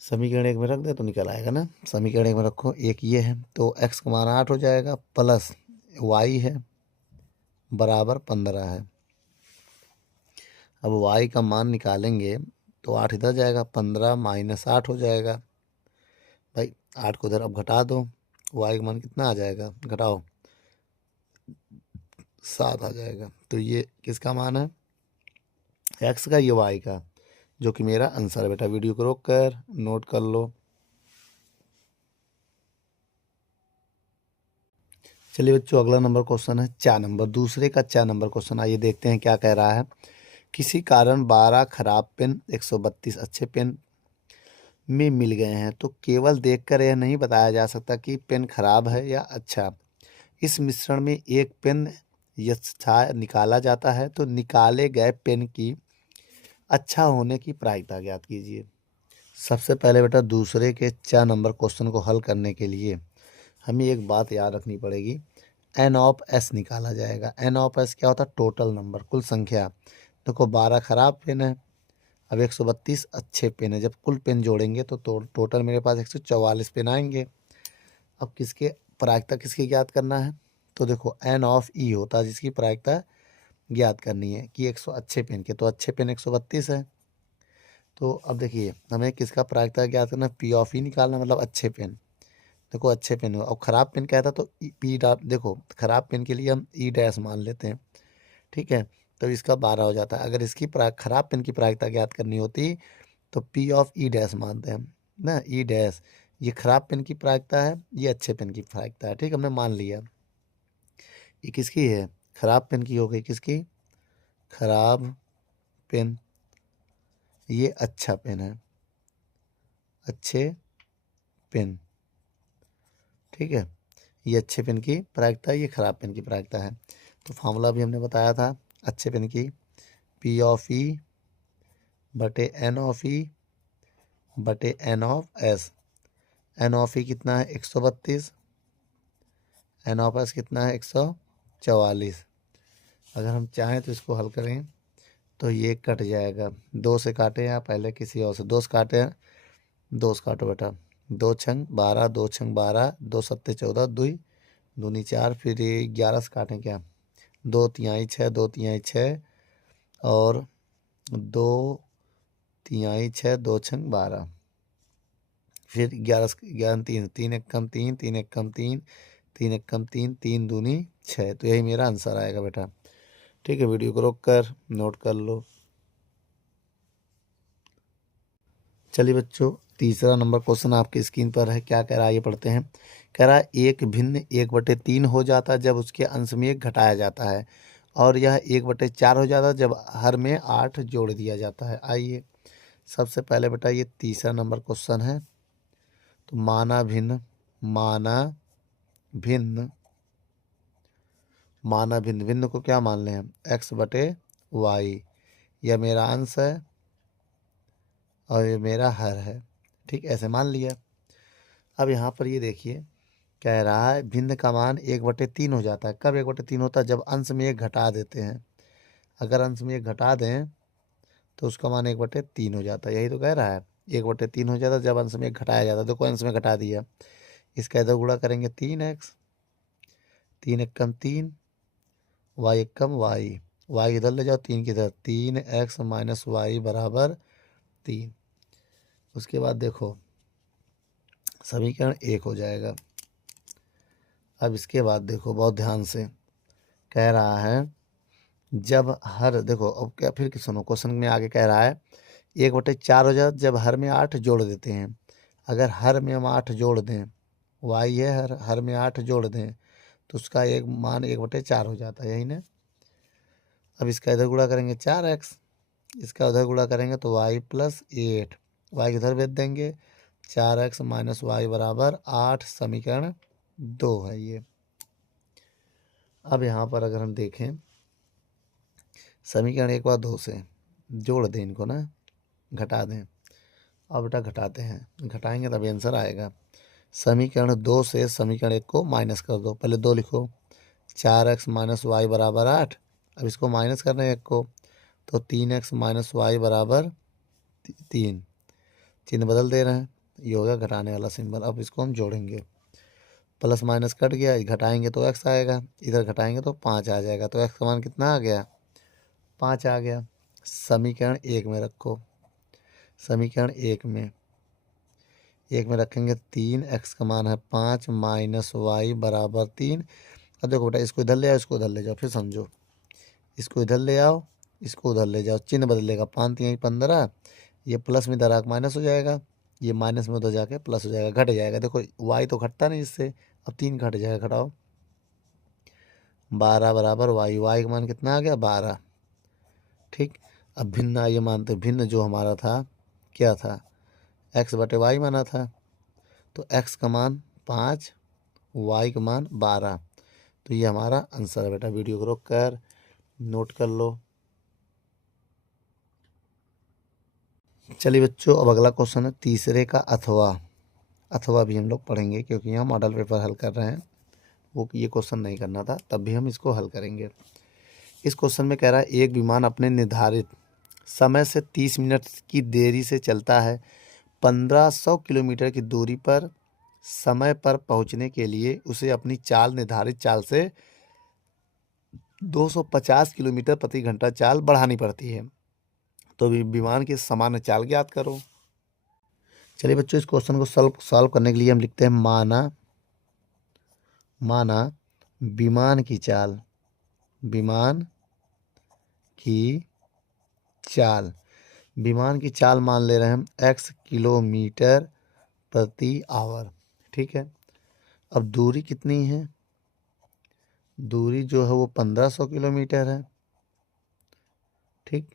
समीकरण 1 में रख दे तो निकल आएगा ना। समीकरण 1 में रखो, एक ये है तो x का मान 8 हो जाएगा, प्लस y है बराबर 15 है। अब y का मान निकालेंगे तो 8 इधर जाएगा, 15 माइनस 8 हो जाएगा। भाई 8 को इधर अब घटा दो, y का मान कितना आ जाएगा? घटाओ, 7 आ जाएगा। तो ये किसका मान है? x का, ये y का, जो कि मेरा आंसर है। बेटा वीडियो को रोक कर नोट कर लो। चलिए बच्चों, अगला नंबर क्वेश्चन है 4 नंबर, दूसरे का 4 नंबर क्वेश्चन। आइए देखते हैं क्या कह रहा है। किसी कारण 12 खराब पेन 132 अच्छे पेन में मिल गए हैं, तो केवल देखकर यह नहीं बताया जा सकता कि पेन खराब है या अच्छा। इस मिश्रण में एक पेन यथा निकाला जाता है, तो निकाले गए पेन की अच्छा होने की प्रायिकता ज्ञात कीजिए। सबसे पहले बेटा, दूसरे के 4 नंबर क्वेश्चन को हल करने के लिए हमें एक बात याद रखनी पड़ेगी। एन ऑफ एस निकाला जाएगा। एन ऑफ एस क्या होता है? टोटल नंबर, कुल संख्या। देखो 12 खराब पेन है, अब 132 अच्छे पेन है। जब कुल पेन जोड़ेंगे तो टोटल मेरे पास 144 पेन आएंगे। अब किसके प्रायिकता किसकी ज्ञात करना है? तो देखो एन ऑफ ई होता है जिसकी प्रायिकता ज्ञात करनी है कि 100 अच्छे पेन के, तो अच्छे पेन 132 है। तो अब देखिए हमें किसका प्रायिकता ज्ञात करना है? पी ऑफ ई निकालना, मतलब अच्छे पेन। देखो अच्छे पेन और खराब पेन क्या था? तो पी डा देखो खराब पेन के लिए हम ई डैश मान लेते हैं, ठीक है। तो इसका 12 हो जाता है। अगर इसकी खराब पेन की प्रायिकता ज्ञात करनी होती तो पी ऑफ ई डैश मानते हैं ना, ई डैश। ये खराब पेन की प्रायिकता है, ये अच्छे पेन की प्रायिकता है, ठीक, हमने मान लिया। ये किसकी है? खराब पेन की हो गई। किसकी? खराब पेन। ये अच्छा पेन है, अच्छे पेन, ठीक है। ये अच्छे पेन की प्रायिकता है, ये खराब पेन की प्रायिकता है। तो फार्मूला भी हमने बताया था अच्छे पेन की, पी ऑफ ई बटे एन ऑफ ई बटे N of S. N of E कितना है? 132। एन ऑफ एस कितना है? 144। अगर हम चाहें तो इसको हल करें तो ये कट जाएगा। 2 से काटे या पहले किसी और से 2 से काटे हैं? 2 से काटो बेटा। 2 छंग 12, 2 छंग 12, 2 सत्ते 14, 2 दूनी 4, फिर ये 11 से काटें क्या? 2 तिहाई 6, 2 तिहाई 6 और 2 तिहाई 6, 2 छंग 12, फिर 11 3, 3 एक कम 3, 3 एक कम 3, 3 एक कम 3, 3 दूनी 6। तो यही मेरा आंसर आएगा बेटा, ठीक है। वीडियो को रोक कर नोट कर लो। चलिए बच्चों, तीसरा नंबर क्वेश्चन आपकी स्क्रीन पर है। क्या कह रहा है ये पढ़ते हैं। कह रहा है एक भिन्न 1/3 हो जाता है जब उसके अंश में 1 घटाया जाता है, और यह 1/4 हो जाता है जब हर में 8 जोड़ दिया जाता है। आइए सबसे पहले बेटा ये तीसरा नंबर क्वेश्चन है। तो माना भिन्न, माना भिन्न, माना भिन्न, भिन्न को क्या मान लें हम? x/y। यह मेरा अंश है और ये मेरा हर है, ठीक, ऐसे मान लिया। अब यहाँ पर ये देखिए कह रहा है भिन्न का मान 1/3 हो जाता है। कब 1/3 होता है? जब अंश में 1 घटा देते हैं। अगर अंश में 1 घटा दें तो उसका मान 1/3 हो जाता है। यही तो कह रहा है 1/3 हो जाता है जब अंश में 1 घटाया जाता है। देखो अंश में घटा दिया, इसका इधर गुणा करेंगे 3x, 3 एक कम 3, वाई एक कम वाई, वाई इधर ले जाओ 3 की इधर, 3x - y बराबर 3। उसके बाद देखो समीकरण 1 हो जाएगा। अब इसके बाद देखो बहुत ध्यान से, कह रहा है जब हर, देखो अब क्या, फिर सुनो क्वेश्चन में आगे कह रहा है 1/4 हो जाता जब हर में 8 जोड़ देते हैं। अगर हर में हम 8 जोड़ दें, वाई है हर में 8 जोड़ दें तो उसका एक मान 1/4 हो जाता है, यही ना। अब इसका इधर गुणा करेंगे 4x, इसका उधर गुणा करेंगे तो y + 8, वाई इधर भेज देंगे, 4x - y बराबर 8। समीकरण 2 है ये। अब यहाँ पर अगर हम देखें समीकरण 1 बार 2 से जोड़ दें इनको ना, घटा दें। अब बेटा घटाते हैं, घटाएंगे तभी आंसर आएगा। समीकरण 2 से समीकरण 1 को माइनस कर दो। पहले 2 लिखो, 4x - y बराबर 8। अब इसको माइनस करना है 1 को, तो 3x - y बराबर 3। चिन्ह बदल दे रहे हैं, ये हो गया घटाने वाला सिंबल। अब इसको हम जोड़ेंगे, प्लस माइनस कट गया, घटाएंगे तो x आएगा, इधर घटाएंगे तो 5 आ जाएगा। तो x का मान कितना आ गया? 5 आ गया। समीकरण 1 में रखो, समीकरण 1 में रखेंगे 3x का मान है 5 - y बराबर 3। अब देखो बेटा इसको इधर ले आओ, इसको उधर ले जाओ, फिर समझो। इसको इधर ले आओ, इसको उधर ले जाओ, चिन्ह बदलेगा, 5 3 15, ये प्लस में इधर आके माइनस हो जाएगा, ये माइनस में उधर जाके प्लस हो जाएगा, घट जाएगा। देखो y तो घटता नहीं इससे, अब 3 घट जाएगा, घटाओ 12 बराबर वाई, वाई का मान कितना आ गया 12। ठीक, अब भिन्न आइए मानते, भिन्न जो हमारा था क्या था, एक्स बटे वाई माना था, तो एक्स का मान 5, वाई का मान 12। तो ये हमारा आंसर है बेटा। वीडियो को रोक कर नोट कर लो। चलिए बच्चों, अब अगला क्वेश्चन है तीसरे का अथवा। अथवा भी हम लोग पढ़ेंगे क्योंकि यहाँ मॉडल पेपर हल कर रहे हैं, वो ये क्वेश्चन नहीं करना था, तब भी हम इसको हल करेंगे। इस क्वेश्चन में कह रहा है एक विमान अपने निर्धारित समय से 30 मिनट की देरी से चलता है। 1500 किलोमीटर की दूरी पर समय पर पहुंचने के लिए उसे अपनी चाल निर्धारित चाल से 250 किलोमीटर प्रति घंटा चाल बढ़ानी पड़ती है। तो विमान की सामान्य चाल ज्ञात करो। चलिए बच्चों, इस क्वेश्चन को सॉल्व करने के लिए हम लिखते हैं माना विमान की चाल, विमान की चाल, विमान की चाल मान ले रहे हैं हम x किलोमीटर प्रति आवर। ठीक है, अब दूरी कितनी है, दूरी जो है वो 1500 किलोमीटर है। ठीक,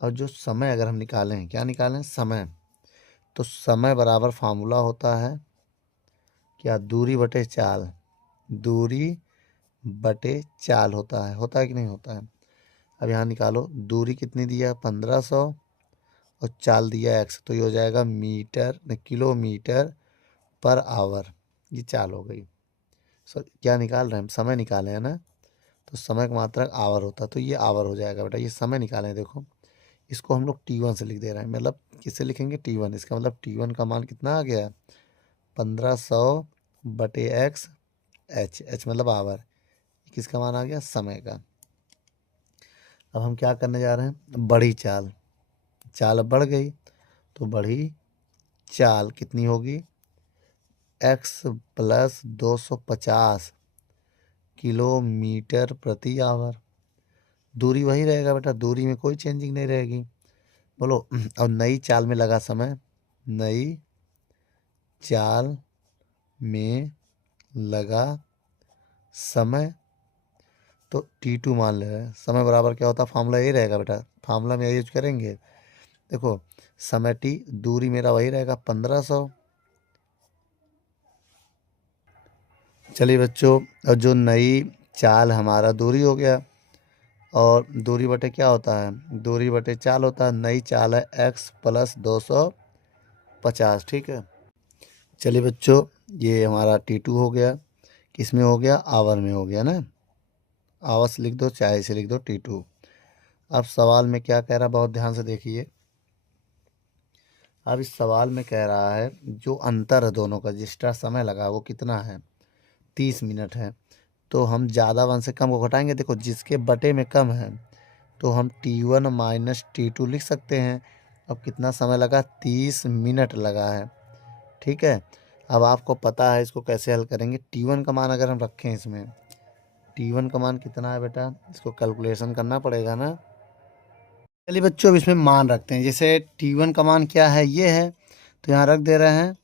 और जो समय अगर हम निकालें, क्या निकालें, समय, तो समय बराबर फार्मूला होता है क्या, दूरी बटे चाल, दूरी बटे चाल होता है कि नहीं होता है। अब यहाँ निकालो, दूरी कितनी दिया 1500 और चाल दिया x, तो ये हो जाएगा मीटर किलोमीटर पर आवर, ये चाल हो गई। क्या निकाल रहे हैं हम, समय निकाले हैं ना, तो समय का मात्रक आवर होता है, तो ये आवर हो जाएगा बेटा। ये समय निकाले हैं, देखो इसको हम लोग T1 से लिख दे रहे हैं, मतलब किससे लिखेंगे T1, इसका मतलब T1 का मान कितना आ गया 1500 बटे x, h मतलब आवर, किसका मान आ गया समय का। अब हम क्या करने जा रहे हैं, बड़ी चाल, चाल अब बढ़ गई, तो बड़ी चाल कितनी होगी x प्लस 250 किलोमीटर प्रति आवर। दूरी वही रहेगा बेटा, दूरी में कोई चेंजिंग नहीं रहेगी। बोलो, और नई चाल में लगा समय, नई चाल में लगा समय, तो T2 मान ले रहे हैं। समय बराबर क्या होता है, फार्मूला यही रहेगा बेटा, फार्मूला में यूज करेंगे। देखो समय T, दूरी मेरा वही रहेगा 1500। चलिए बच्चों, और जो नई चाल हमारा दूरी हो गया, और दूरी बटे क्या होता है, दूरी बटे चाल होता है। नई चाल है x प्लस 250। ठीक है, चलिए बच्चों, ये हमारा T2 हो गया, किस में हो गया, आवर में हो गया ना, आवर से लिख दो चाहे से लिख दो T2। अब सवाल में क्या कह रहा है, बहुत ध्यान से देखिए। अब इस सवाल में कह रहा है जो अंतर है दोनों का, जिसका समय लगा वो कितना है, 30 मिनट है। तो हम ज़्यादा वन से कम को घटाएंगे, देखो जिसके बटे में कम है तो हम T1 माइनस T2 लिख सकते हैं। अब कितना समय लगा, 30 मिनट लगा है। ठीक है, अब आपको पता है इसको कैसे हल करेंगे। T1 का मान अगर हम रखें इसमें, T1 का मान कितना है बेटा, इसको कैलकुलेशन करना पड़ेगा ना। चलिए बच्चों, अब इसमें मान रखते हैं, जैसे T1 का मान क्या है, ये है, तो यहाँ रख दे रहे हैं,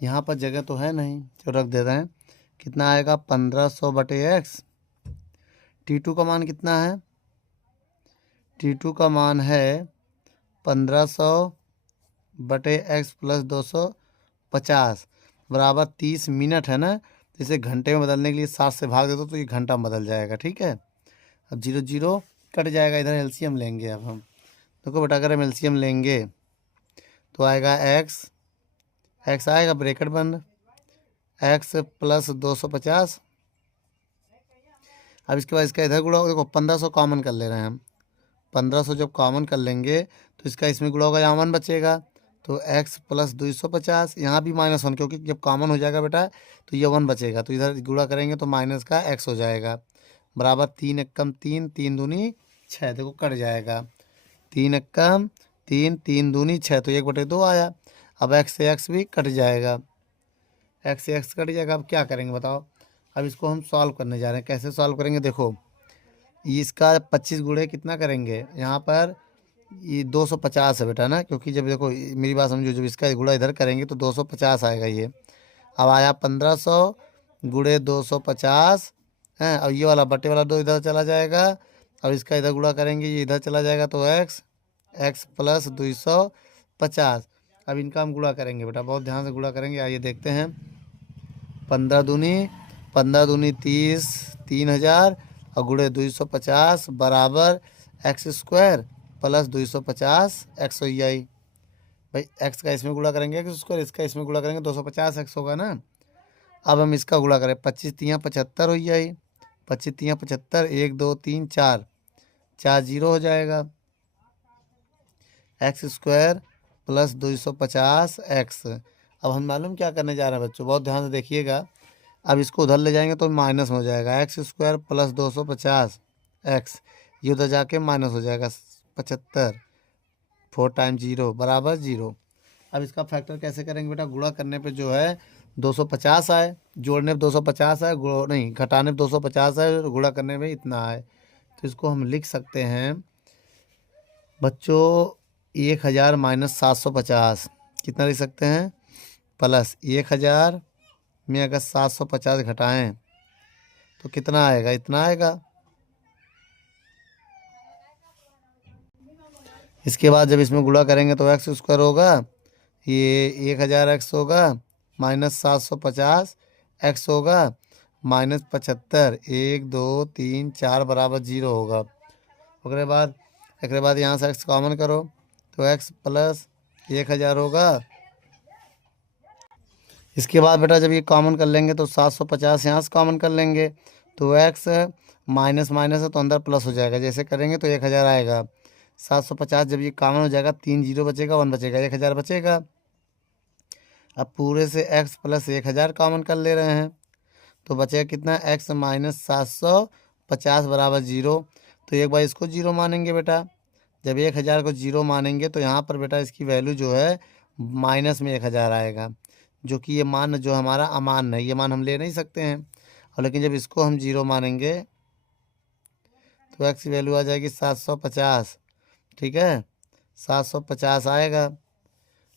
यहाँ पर जगह तो है नहीं तो रख दे रहे हैं। कितना आएगा 1500 बटे x। T2 का मान कितना है, T2 का मान है 1500 बटे x प्लस 250 बराबर 30 मिनट है ना। इसे घंटे में बदलने के लिए 60 से भाग दे दो तो ये घंटा में बदल जाएगा। ठीक है, अब 0 0 कट जाएगा, इधर एलसीएम लेंगे। अब हम देखो बेटा, अगर हम एलसीएम लेंगे तो आएगा x आएगा ब्रैकेट बंद, x प्लस 250। अब इसके बाद इसका इधर गुणा होगा, देखो 1500 कॉमन कर ले रहे हैं हम, 1500 जब कॉमन कर लेंगे तो इसका इसमें गुणा होगा, यहाँ 1 बचेगा, तो x प्लस 250, यहाँ भी -1, क्योंकि जब कॉमन हो जाएगा बेटा तो ये 1 बचेगा, तो इधर गुणा करेंगे तो माइनस का x हो जाएगा, बराबर 3 एकम 3, 3 दूनी 6, देखो कट जाएगा, 3 एकम 3, 3 दूनी 6, तो 1/2 आया। अब x से x भी कट जाएगा, x से x कट जाएगा। अब क्या करेंगे बताओ, अब इसको हम सॉल्व करने जा रहे हैं। कैसे सॉल्व करेंगे, देखो इसका 25 गुणे कितना करेंगे, यहाँ पर ये 250 है बेटा ना, क्योंकि जब देखो मेरी बात समझो, जब इसका गुणा इधर करेंगे तो 250 आएगा ये। अब आया 1500 गुणे 250 हैं। और ये वाला बटे वाला 2 इधर चला जाएगा और इसका इधर गुणा करेंगे, ये इधर चला जाएगा तो एक्स प्लस 250। अब इनका हम गुणा करेंगे बेटा, बहुत ध्यान से गुणा करेंगे। आइए देखते हैं। 15 दूनी 30, 3000 और गुणे 250 बराबर एक्स स्क्वायर प्लस 250 एक्स हो जाए। भाई एक्स का इसमें गुणा करेंगे एक्स स्क्वायर, इसका इसमें गुणा करेंगे 250 एक्स होगा ना। अब हम इसका गुणा करें, 25 तियाँ 75 हो जाए। 25 तियाँ 75, 1 2 3 4, 4 जीरो हो जाएगा। X square plus 250 x. अब हम मालूम क्या करने जा रहे हैं बच्चों, बहुत ध्यान से देखिएगा। अब इसको उधर ले जाएंगे तो माइनस में हो जाएगा, एक्स स्क्वायर प्लस 250 एक्स, ये उधर जाके माइनस हो जाएगा 75, 4 टाइम 0 बराबर 0। अब इसका फैक्टर कैसे करेंगे बेटा, गुणा करने पे जो है 250 आए, जोड़ने पे 250 आए, नहीं घटाने पे 250 आए, गुणा करने में इतना आए। तो इसको हम लिख सकते हैं बच्चों 1000 माइनस 750, कितना लिख सकते हैं, प्लस 1000 में अगर 750 घटाएं तो कितना आएगा, इतना आएगा। इसके बाद जब इसमें गुणा करेंगे तो एक्स स्क्वायर होगा, ये 1000 एक्स होगा, माइनस 750 एक्स होगा, माइनस 75, 1 2 3 4 बराबर 0 होगा। एक बाद यहाँ से एक्स कॉमन करो तो एक्स प्लस 1000 होगा। इसके बाद बेटा जब ये कॉमन कर लेंगे तो 750 यहाँ से कॉमन कर लेंगे तो एक्स माइनस माइनस है तो अंदर प्लस हो जाएगा, जैसे करेंगे तो 1000 आएगा। 750 जब ये कॉमन हो जाएगा, 3 जीरो बचेगा, 1 बचेगा, 1000 बचेगा। अब पूरे से एक्स प्लस 1000 कॉमन कर ले रहे हैं तो बचेगा कितना, एक्स माइनस 750 बराबर 0। तो एक बार इसको 0 मानेंगे बेटा, जब 1000 को 0 मानेंगे तो यहाँ पर बेटा इसकी वैल्यू जो है माइनस में 1000 आएगा, जो कि ये मान जो हमारा अमान्य है, ये मान हम ले नहीं सकते हैं। और लेकिन जब इसको हम 0 मानेंगे तो एक्स की वैल्यू आ जाएगी 750, ठीक है, 750 आएगा।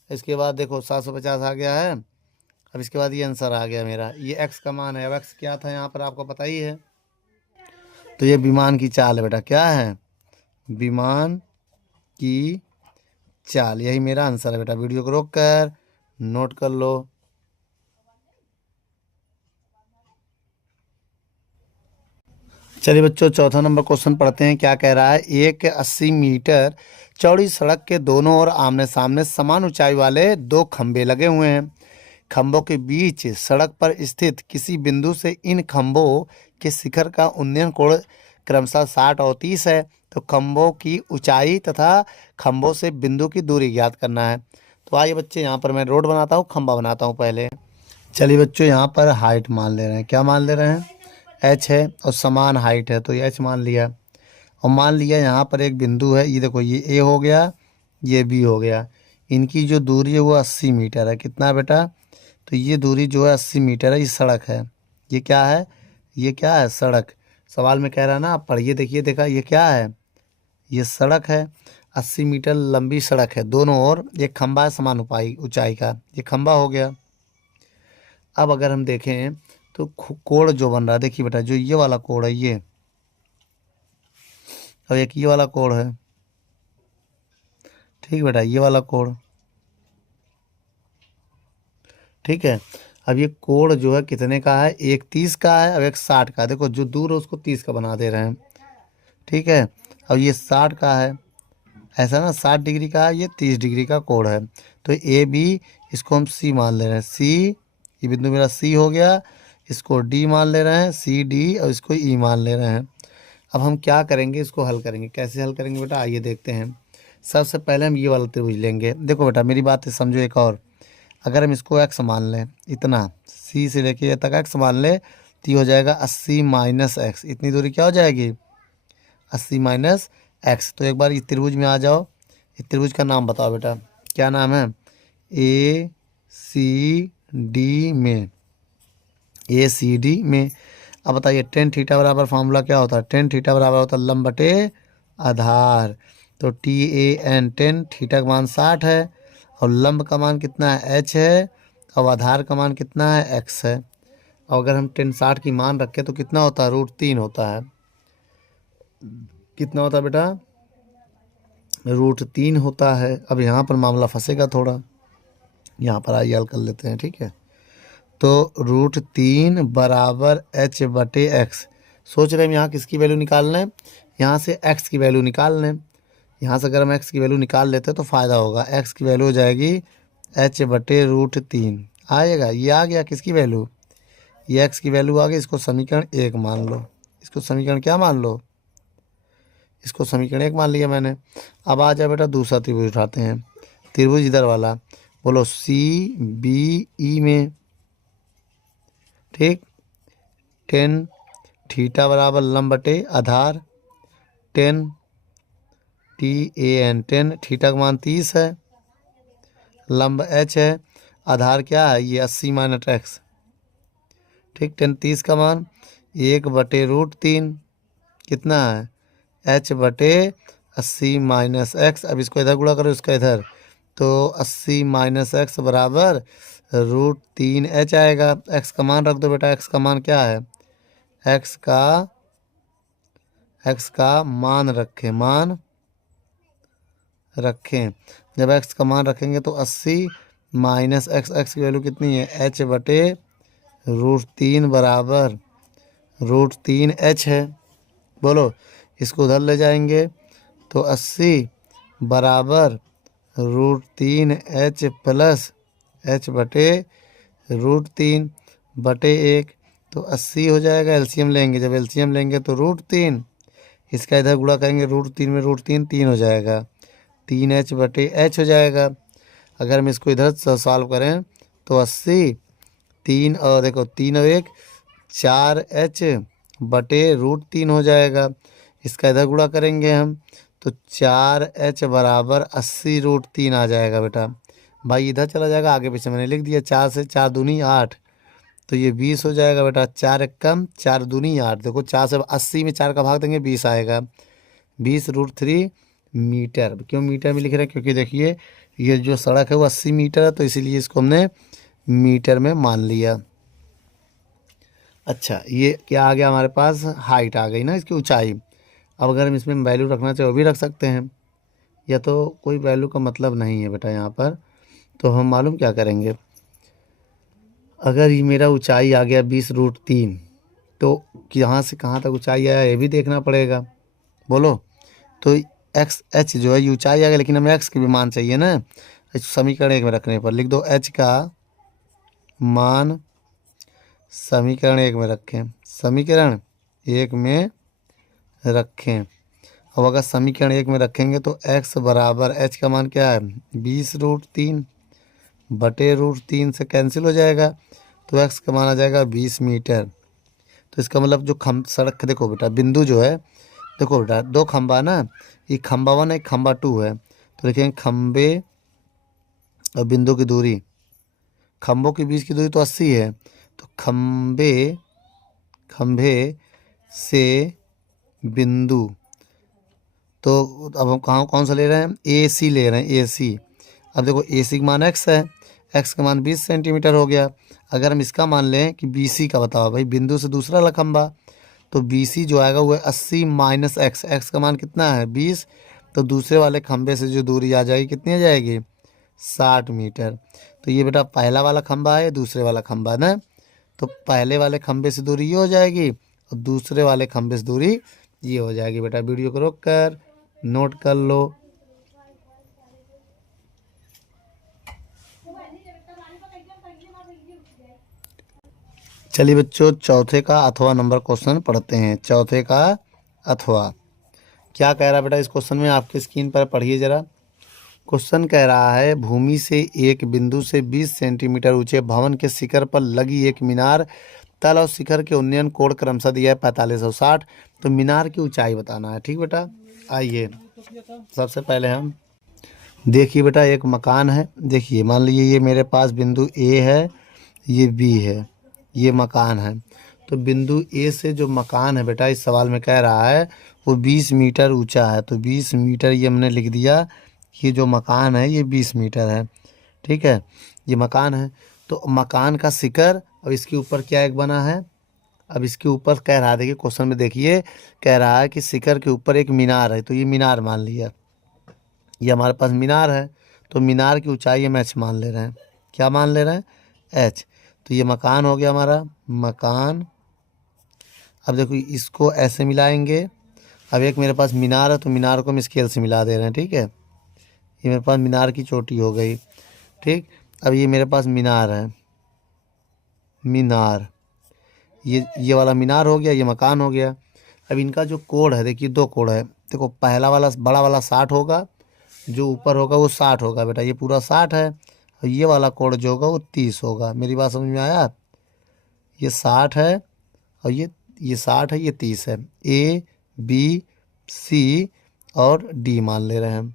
इसके बाद देखो 750 आ गया है। अब इसके बाद ये आंसर आ गया मेरा, ये एक्स का मान है। अब एक्स क्या था यहाँ पर आपको पता ही है, तो ये विमान की चाल है बेटा, क्या है, विमान की चाल, यही मेरा आंसर है बेटा। वीडियो को रोक कर नोट कर लो। चलिए बच्चों चौथा नंबर क्वेश्चन पढ़ते हैं, क्या कह रहा है। एक 80 मीटर चौड़ी सड़क के दोनों ओर आमने सामने समान ऊंचाई वाले 2 खंभे लगे हुए हैं। खंभों के बीच सड़क पर स्थित किसी बिंदु से इन खंभों के शिखर का उन्नयन कोण क्रमशः 60 और 30 है। तो खंभों की ऊंचाई तथा खंभों से बिंदु की दूरी ज्ञात करना है। तो आइए बच्चे यहाँ पर मैं रोड बनाता हूँ, खंभा बनाता हूँ पहले। चलिए बच्चों यहाँ पर हाइट मान ले रहे हैं, क्या मान ले रहे हैं, एच है और समान हाइट है तो ये एच मान लिया। और मान लिया यहाँ पर एक बिंदु है, ये देखो ये ए हो गया, ये बी हो गया। इनकी जो दूरी है वो 80 मीटर है। कितना बेटा, तो ये दूरी जो है 80 मीटर है। ये सड़क है, ये क्या है, ये क्या है, सड़क। सवाल में कह रहा है ना, आप पढ़िए देखिए, देखा ये क्या है, ये सड़क है। 80 मीटर लंबी सड़क है, दोनों ओर एक खंभा है समान ऊंचाई का, ये खंभा हो गया। अब अगर हम देखें तो कोण जो बन रहा है, देखिए बेटा जो ये वाला कोण है ये, और एक ये वाला कोण है, ठीक बेटा, ये वाला कोण, ठीक है। अब ये कोण जो है कितने का है, एक 30 का है और एक 60 का है। देखो जो दूर है उसको 30 का बना दे रहे हैं, ठीक है। अब ये 60 का है, ऐसा ना, 60 डिग्री का है, ये 30 डिग्री का कोण है। तो ए बी, इसको हम सी मान ले रहे हैं, सी, ये बिंदु मेरा सी हो गया। इसको डी मान ले रहे हैं, सी डी, और इसको ई मान ले रहे हैं। अब हम क्या करेंगे, इसको हल करेंगे। कैसे हल करेंगे बेटा, आइए देखते हैं। सबसे पहले हम ये वाला त्रिभुज लेंगे। देखो बेटा मेरी बात समझो एक और, अगर हम इसको एक्स मान लें, इतना सी से लेके तक एक्स मान ले, तो ये हो जाएगा 80 माइनस एक्स। इतनी दूरी क्या हो जाएगी, 80 माइनस एक्स। तो एक बार इस त्रिभुज में आ जाओ। इस त्रिभुज का नाम बताओ बेटा, क्या नाम है, ए सी डी में, ए सी डी में। अब बताइए टेन थीटा बराबर फार्मूला क्या होता है, टेन थीटा बराबर होता है लंब बटे आधार। तो T A N, tan, theta का मान 60 है और लंब का मान कितना है, एच है, और आधार का मान कितना है, एक्स है। और अगर हम 1060 की मान रखें तो कितना होता है, √3 होता है। कितना होता है बेटा, √3 होता है। अब यहाँ पर मामला फंसेगा थोड़ा, यहाँ पर आइए हल कर लेते हैं, ठीक है। तो √3 बराबर h/x। सोच रहे हैं यहाँ किसकी वैल्यू निकाल लें, यहाँ से x की वैल्यू निकाल लें। यहाँ से अगर हम x की वैल्यू निकाल लेते हैं तो फ़ायदा होगा। x की वैल्यू हो जाएगी h/√3 आएगा। ये आ गया किसकी वैल्यू, ये x की वैल्यू आ गई। इसको समीकरण 1 मान लो, इसको समीकरण क्या मान लो, इसको समीकरण 1 मान लिया मैंने। अब आ जाए बेटा दूसरा त्रिभुज उठाते हैं, त्रिभुज इधर वाला, बोलो CBE में, ठीक। 10 थीटा बराबर लंब बटे आधार 10 TAN, 10 थीटा का मान 30 है, लंब h है, आधार क्या है, ये 80 - x, ठीक। 10 30 का मान 1/√3 कितना है, h/80 - x। अब इसको इधर गुणा करो, इसका इधर, तो 80 - x बराबर √3h आएगा। x का मान रख दो बेटा, x का मान क्या है, x का मान रखें। जब x का मान रखेंगे तो 80 - x की वैल्यू कितनी है, h/√3 बराबर √3h है। बोलो, इसको उधर ले जाएंगे तो 80 बराबर √3h प्लस h/√3 बटे 1, तो 80 हो जाएगा। एलसीएम लेंगे, जब एलसीएम लेंगे तो √3, इसका इधर गुणा करेंगे √3 में √3 3 हो जाएगा, 3h/h हो जाएगा। अगर हम इसको इधर सॉल्व करें तो 80 3 और देखो 3 और 1 4h/√3 हो जाएगा। इसका इधर गुणा करेंगे हम तो 4h बराबर 80√3 आ जाएगा बेटा। भाई इधर चला जाएगा, आगे पीछे मैंने लिख दिया, 4 से 4 दूनी 8, तो ये 20 हो जाएगा बेटा। 4 1 कम 4 दूनी 8, देखो 4 से 80 में 4 का भाग देंगे 20 आएगा, 20√3 मीटर। क्यों मीटर में लिख रहे हैं, क्योंकि देखिए ये जो सड़क है वो 80 मीटर है, तो इसीलिए इसको हमने मीटर में मान लिया। अच्छा, ये क्या आ गया हमारे पास, हाइट आ गई ना, इसकी ऊंचाई। अब अगर हम इसमें वैल्यू रखना चाहे वो भी रख सकते हैं, या तो कोई वैल्यू का मतलब नहीं है बेटा यहाँ पर। तो हम मालूम क्या करेंगे, अगर ये मेरा ऊंचाई आ गया 20√3, तो यहाँ से कहाँ तक ऊंचाई आया ये भी देखना पड़ेगा। बोलो, तो h जो है ये ऊंचाई आ गया, लेकिन हमें x की भी मान चाहिए ना। समीकरण 1 में रखने पर लिख दो, h का मान समीकरण 1 में रखें, समीकरण 1 में रखें। अब अगर समीकरण 1 में रखेंगे तो x बराबर, h का मान क्या है 20√3 बटे √3 से कैंसिल हो जाएगा, तो x का मान आ जाएगा 20 मीटर। तो इसका मतलब जो सड़क, देखो बेटा बिंदु जो है, देखो बेटा दो खंबा ना, एक खंबा 1 एक खंबा 2 है, तो लिखेंगे खंबे और बिंदु की दूरी, खंभों के बीच की दूरी तो 80 है, तो खंभे से बिंदु, तो अब हम कौन सा ले रहे हैं, AC ले रहे हैं, AC। अब देखो AC का मान x है, x का मान 20 सेंटीमीटर हो गया। अगर हम इसका मान लें कि BC का, बताओ भाई बिंदु से दूसरा वाला खंबा, तो BC जो आएगा वो है 80 - x, x का मान कितना है 20, तो दूसरे वाले खंबे से जो दूरी आ जाएगी कितनी आ जाएगी 60 मीटर। तो ये बेटा पहला वाला खंबा है, दूसरे वाला खंबा ना, तो पहले वाले खंबे से दूरी ये हो जाएगी और दूसरे वाले खंबे से दूरी ये हो जाएगी। बेटा वीडियो को रोक कर नोट कर लो। चलिए बच्चों, चौथे का अथवा नंबर क्वेश्चन पढ़ते हैं। चौथे का अथवा क्या कह रहा है बेटा, इस क्वेश्चन में आपकी स्क्रीन पर पढ़िए जरा। क्वेश्चन कह रहा है, भूमि से एक बिंदु से 20 सेंटीमीटर ऊंचे भवन के शिखर पर लगी एक मीनार, तल और शिखर के उन्नयन कोण क्रमशः दिया है 45 और 60। तो मीनार की ऊंचाई बताना है, ठीक बेटा। आइए सबसे पहले हम देखिए बेटा, एक मकान है, देखिए मान लीजिए ये मेरे पास बिंदु A है, ये B है, ये मकान है। तो बिंदु A से जो मकान है बेटा, इस सवाल में कह रहा है वो 20 मीटर ऊंचा है, तो 20 मीटर ये हमने लिख दिया, ये जो मकान है ये 20 मीटर है, ठीक है, ये मकान है। तो मकान का शिखर, अब इसके ऊपर क्या एक बना है, अब इसके ऊपर कह रहा है, देखिए क्वेश्चन में देखिए, कह रहा है कि शिखर के ऊपर एक मीनार है, तो ये मीनार मान लिया, ये हमारे पास मीनार है, तो मीनार की ऊंचाई हम एच मान ले रहे हैं। क्या मान ले रहे हैं? एच। तो ये मकान हो गया हमारा, मकान। अब देखो इसको ऐसे मिलाएंगे, अब एक मेरे पास मीनार है, तो मीनार को हम स्केल से मिला दे रहे हैं, ठीक है। ये मेरे पास मीनार की चोटी हो गई, ठीक। अब ये मेरे पास मीनार है, मीनार, ये वाला मीनार हो गया, ये मकान हो गया। अब इनका जो कोण है, देखिए दो कोण है, देखो पहला वाला बड़ा वाला 60 होगा, जो ऊपर होगा वो 60 होगा बेटा, ये पूरा 60 है, और ये वाला कोण जो होगा वो 30 होगा। मेरी बात समझ में आया? ये 60 है, और ये 60 है, ये 30 है। ए बी सी और डी मान ले रहे हैं हम।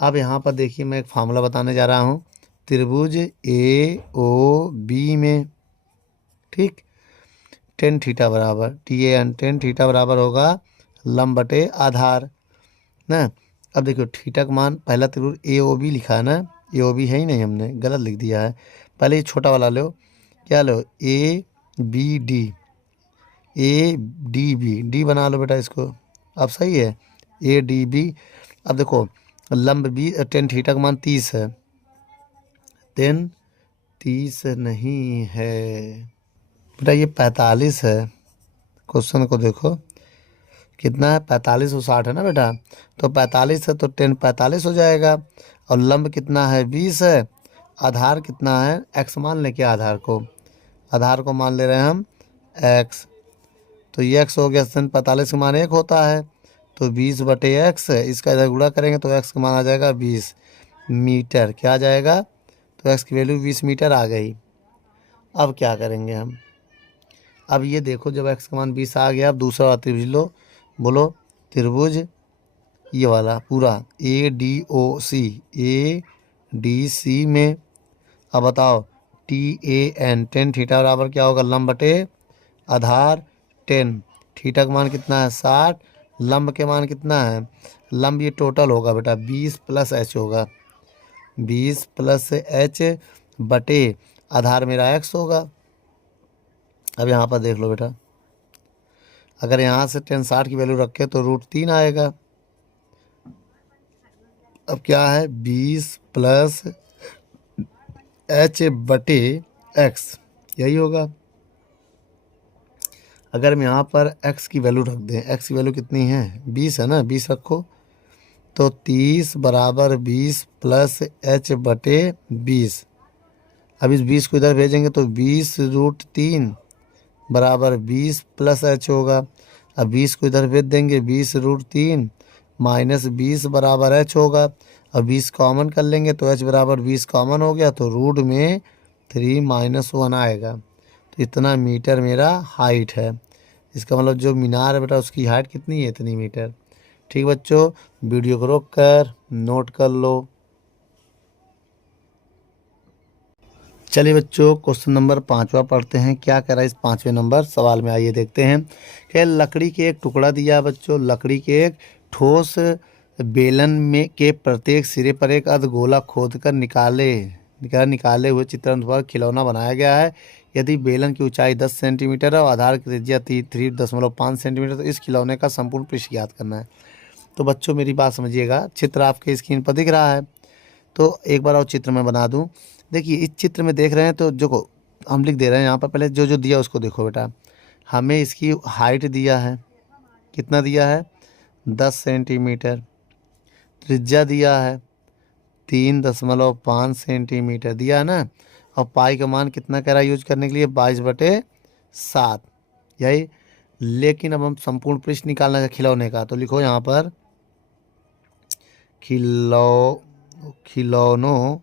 अब यहाँ पर देखिए मैं एक फार्मूला बताने जा रहा हूँ, त्रिभुज ए ओ बी में, ठीक, टेन थीटा बराबर T A N, tan theta बराबर होगा लंब बटे आधार ना। अब देखो थीटा का मान, पहला त्रिभुज ए ओ बी लिखा है ना, ए ओ बी है ही नहीं, हमने गलत लिख दिया है। पहले ये छोटा वाला लो, क्या लो, A B D, A D B, D बना लो बेटा इसको, अब सही है, ए डी बी। अब देखो लंब बी, टेन थीटा का मान 30 है, टेन 30 नहीं है बेटा, ये 45 है। क्वेश्चन को देखो कितना है, 45 और 60 है ना बेटा, तो 45 है तो टेन 45 हो जाएगा, और लंब कितना है 20 है, आधार कितना है, एक्स मान लें, क्या आधार को, आधार को मान ले रहे हैं हम एक्स, तो ये एक्स हो गया, सन 45 का मान 1 होता है, तो 20 बटे एक्स, इसका इधर गुणा करेंगे तो एक्स का मान आ जाएगा 20 मीटर, क्या आ जाएगा, तो एक्स की वैल्यू 20 मीटर आ गई। अब क्या करेंगे हम, अब ये देखो जब एक्स का मान 20 आ गया, अब दूसरा वाला त्रिभुज लो, बोलो त्रिभुज ये वाला पूरा A D O C, A D C में, अब बताओ T A N, tan theta बराबर क्या होगा, लंब बटे आधार, टेन थीटा का मान कितना है 60, लंब के मान कितना है, लंब ये टोटल होगा बेटा 20 प्लस एच होगा, 20 प्लस एच बटे आधार मेरा एक्स होगा। अब यहाँ पर देख लो बेटा, अगर यहाँ से टेन 60 की वैल्यू रखे तो √3 आएगा। अब क्या है 20 प्लस एच बटे एक्स, यही होगा। अगर हम यहाँ पर x की वैल्यू रख दें, x की वैल्यू कितनी है 20 है ना, 20 रखो, तो 30 बराबर 20 प्लस एच बटे 20। अब इस 20 को इधर भेजेंगे तो 20√3 बराबर 20 प्लस एच होगा। अब 20 को इधर भेज देंगे, 20√3 माइनस 20 बराबर एच होगा। अब 20 कॉमन कर लेंगे तो एच बराबर 20 कॉमन हो गया, तो रूट में 3 - 1 आएगा, तो इतना मीटर मेरा हाइट है। इसका मतलब जो मीनार है बेटा उसकी हाइट कितनी है, इतनी मीटर। ठीक बच्चों, वीडियो को रोक कर नोट कर लो। चलिए बच्चों क्वेश्चन नंबर 5वां पढ़ते हैं, क्या कह रहा है इस 5वें नंबर सवाल में, आइए देखते हैं। कि लकड़ी के एक टुकड़ा दिया है बच्चों, लकड़ी के एक ठोस बेलन में के प्रत्येक सिरे पर एक अर्धगोला खोद कर निकाले हुए चित्रण पर खिलौना बनाया गया है। यदि बेलन की ऊंचाई 10 सेंटीमीटर है और आधार की त्रिज्या 3.5 सेंटीमीटर, तो इस खिलौने का संपूर्ण पृष्ठ ज्ञात करना है। तो बच्चों मेरी बात समझिएगा, चित्र आपके स्क्रीन पर दिख रहा है, तो एक बार और चित्र में बना दूं। देखिए इस चित्र में देख रहे हैं, तो जो हम लिख दे रहे हैं यहाँ पर, पहले जो जो दिया उसको देखो बेटा। हमें इसकी हाइट दिया है, कितना दिया है 10 सेंटीमीटर, त्रिज्या दिया है 3.5 सेंटीमीटर दिया है ना, और पाई का मान कितना कह रहा है यूज करने के लिए 22/7, यही। लेकिन अब हम संपूर्ण पृष्ठ निकालना है खिलौने का, तो लिखो यहाँ पर खिलौनों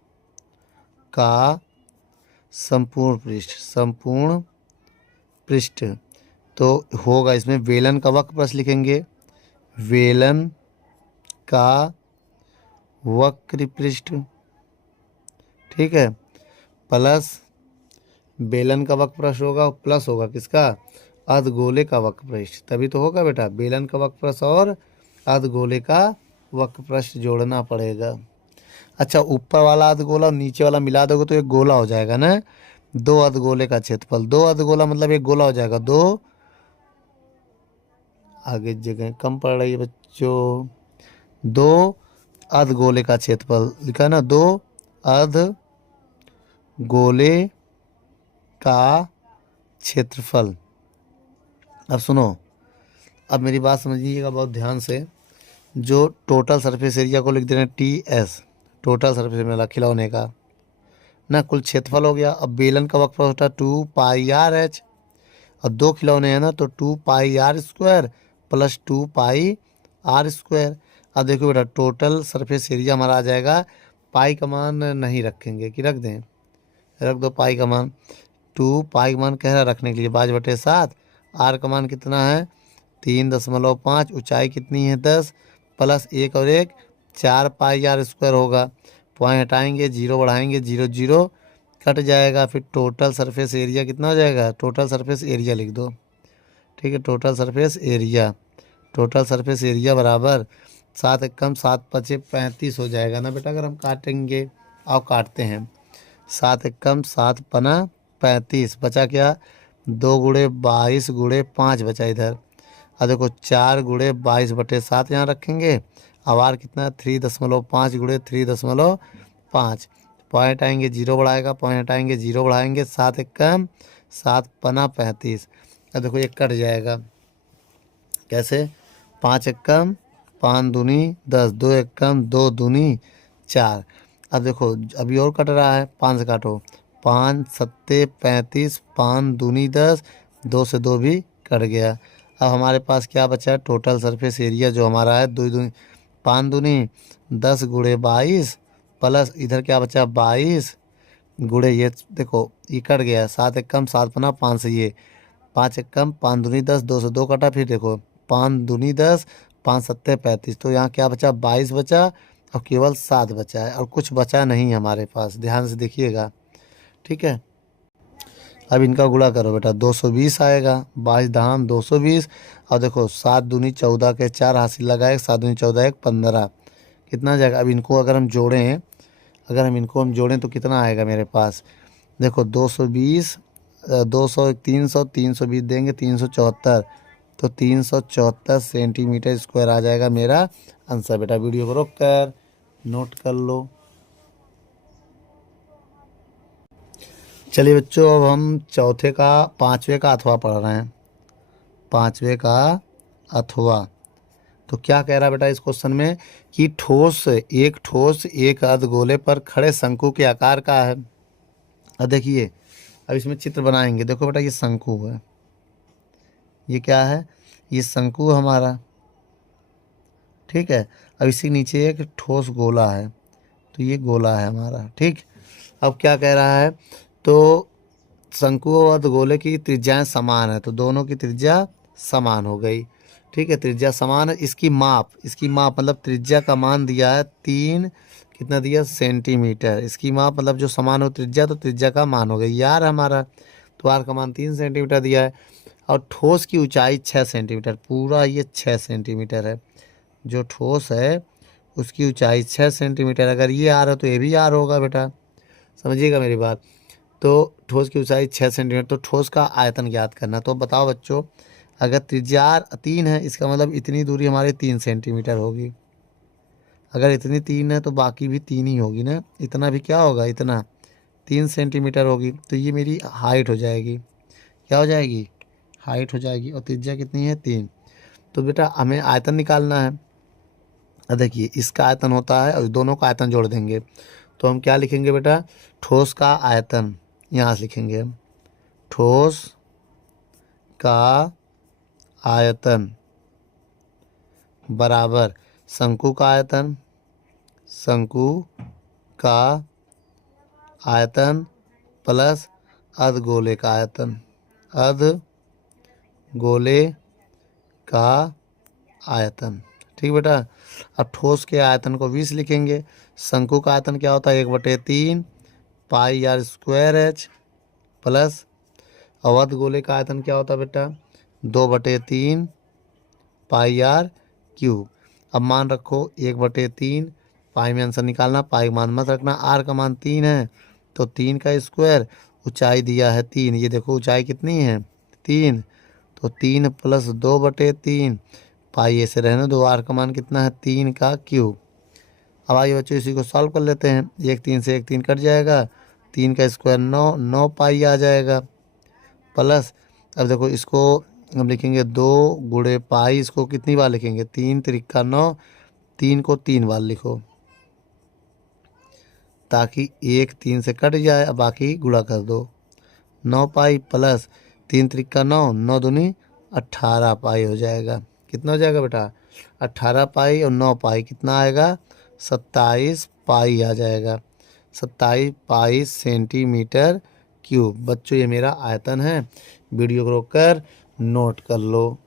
का संपूर्ण पृष्ठ तो होगा, इसमें वेलन का वक्र पृष्ठ लिखेंगे, वेलन का वक्र पृष्ठ, ठीक है, प्लस बेलन का वक्र पृष्ठ होगा, प्लस होगा किसका, अर्धगोले का वक्र पृष्ठ, तभी तो होगा बेटा, बेलन का वक्र पृष्ठ और अर्धगोले का वक्र पृष्ठ जोड़ना पड़ेगा। अच्छा ऊपर वाला अर्धगोला और नीचे वाला मिला दोगे तो एक गोला हो जाएगा ना, दो अर्धगोले का क्षेत्रफल, दो अर्धगोला मतलब एक गोला हो जाएगा, दो, आगे जगह कम पड़ रही है बच्चों, दो अर्धगोले का क्षेत्रफल लिखा है ना, दो अर्धगोले का क्षेत्रफल। अब सुनो, अब मेरी बात समझिएगा बहुत ध्यान से। जो टोटल सरफेस एरिया को लिख देना T S, total surface area खिलौने का ना, कुल क्षेत्रफल हो गया। अब बेलन का वक्रफल होता है 2πr/h, और दो खिलौने हैं ना, तो 2πr² प्लस 2πr²। अब देखो बेटा, टोटल सरफेस एरिया हमारा आ जाएगा, पाई का मान नहीं रखेंगे कि रख दें, रख दो पाई का मान, 2 पाई का मान कह रहा रखने के लिए 5/7। आर का मान कितना है 3.5, ऊंचाई कितनी है 10, प्लस 1 और 1 4πr² होगा। पॉइंट हटाएंगे, जीरो बढ़ाएंगे, जीरो जीरो कट जाएगा, फिर टोटल सरफेस एरिया कितना हो जाएगा, टोटल सरफेस एरिया लिख दो। ठीक है, total surface area, total surface area बराबर 7 × 7 = 35 हो जाएगा ना बेटा, अगर हम काटेंगे। आओ काटते हैं, 7 × 7 = 35, बचा क्या 2 × 22 × 5 बचा इधर। अब देखो 4 × 22/7 यहाँ रखेंगे। अब आर कितना है 3.5 × 3.5, पॉइंट आएंगे जीरो बढ़ाएगा, पॉइंट हटाएंगे जीरो बढ़ाएंगे, 7 × 7 = 35। अब देखो ये कट जाएगा कैसे, 5 × 5 दूनी 10, 2 × 2 दूनी 4। अब देखो अभी और कट रहा है, 5 से काटो, 5 × 7 = 35, 5 दूनी 10, 2 से 2 भी कट गया। अब हमारे पास क्या बचा है, टोटल सरफेस एरिया जो हमारा है 5 दूनी 10 × 22, प्लस इधर क्या बचा 22 गुड़े ये देखो ये कट गया, 7 × 7 = 5 से ये 5 × 5 दूनी 10, 2 से 2 कटा, फिर देखो 5 दूनी 10, 5 × 7 = 35, तो यहाँ क्या बचा 22 बचा, और केवल 7 बचा है, और कुछ बचा नहीं हमारे पास, ध्यान से देखिएगा। ठीक है, अब इनका गुणा करो बेटा, 220 आएगा, 22 धाम 220, और देखो 7 दूनी 14 के 4 हासिल लगाए, 7 दूनी 14 1 15, कितना जाएगा। अब इनको अगर हम जोड़ें, अगर हम इनको जोड़ें तो कितना आएगा मेरे पास, देखो 220, 200 300, 320 देंगे 374, तो 374 सेंटीमीटर स्क्वायर आ जाएगा मेरा आंसर। बेटा वीडियो को रोक कर नोट कर लो। चलिए बच्चों, अब हम पाँचवें का अथवा पढ़ रहे हैं, पाँचवें का अथवा। तो क्या कह रहा है बेटा इस क्वेश्चन में कि ठोस एक अर्धगोले पर खड़े शंकु के आकार का है। अब देखिए, अब इसमें चित्र बनाएंगे, देखो बेटा ये शंकु है, ये क्या है, ये शंकु हमारा। ठीक है, अब इसी नीचे एक ठोस गोला है, तो ये गोला है हमारा। ठीक, अब क्या कह रहा है, तो शंकु और अर्धगोले की त्रिज्याएं समान है, तो दोनों की त्रिज्या समान हो गई। ठीक है, त्रिज्या समान है, इसकी माप मतलब त्रिज्या का मान दिया है 3, कितना दिया सेंटीमीटर, इसकी माप मतलब जो समान हो त्रिज्या, तो त्रिज्या का मान हो गई यार हमारा, तो आर का मान 3 सेंटीमीटर दिया है। और ठोस की ऊंचाई 6 सेंटीमीटर, पूरा ये 6 सेंटीमीटर है, जो ठोस है उसकी ऊंचाई 6 सेंटीमीटर, अगर ये आर है तो ये भी आर होगा बेटा, समझिएगा मेरी बात। तो ठोस की ऊंचाई 6 सेंटीमीटर, तो ठोस का आयतन ज्ञात करना। तो बताओ बच्चों, अगर त्रिज्या 3 है, इसका मतलब इतनी दूरी हमारी 3 सेंटीमीटर होगी, अगर इतनी 3 है तो बाकी भी 3 ही होगी ना, इतना भी क्या होगा, इतना 3 सेंटीमीटर होगी, तो ये मेरी हाइट हो जाएगी, क्या हो जाएगी, हाइट हो जाएगी, और त्रिज्या कितनी है 3। तो बेटा हमें आयतन निकालना है। अब देखिए इसका आयतन होता है, और दोनों का आयतन जोड़ देंगे, तो हम क्या लिखेंगे बेटा, ठोस का आयतन, यहाँ से लिखेंगे हम, ठोस का आयतन बराबर शंकु का आयतन, शंकु का आयतन प्लस अर्धगोले का आयतन, अर्धगोले का आयतन। ठीक बेटा, अब ठोस के आयतन को 20 लिखेंगे, शंकु का आयतन क्या होता है 1/3 πr² प्लस, और अर्धगोले का आयतन क्या होता है बेटा 2/3 πr³। अब मान रखो 1/3, पाई में आंसर निकालना, पाई मान मत रखना, आर का मान 3 है तो 3 का स्क्वायर, ऊंचाई दिया है 3, ये देखो ऊंचाई कितनी है 3, तो 3 + 2/3 पाई ऐसे रहने दो। आर का मान कितना है 3 का क्यूब। अब आइए बच्चों इसी को सॉल्व कर लेते हैं। एक 3 से एक 3 कट जाएगा, 3 का स्क्वायर 9, 9 पाई आ जाएगा प्लस। अब देखो इसको हम लिखेंगे 2 × पाई, इसको कितनी बार लिखेंगे 3 × 3 = 9, 3 को 3 बार लिखो ताकि एक 3 से कट जाए, अब बाकी गुणा कर दो। 9 पाई प्लस 3 × 3 = 9, 9 दूनी 18 पाई हो जाएगा। कितना हो जाएगा बेटा 18 पाई, और 9 पाई कितना आएगा 27 पाई आ जाएगा। 27 पाई सेंटीमीटर क्यूब। बच्चों ये मेरा आयतन है। वीडियो को रोक कर नोट कर लो।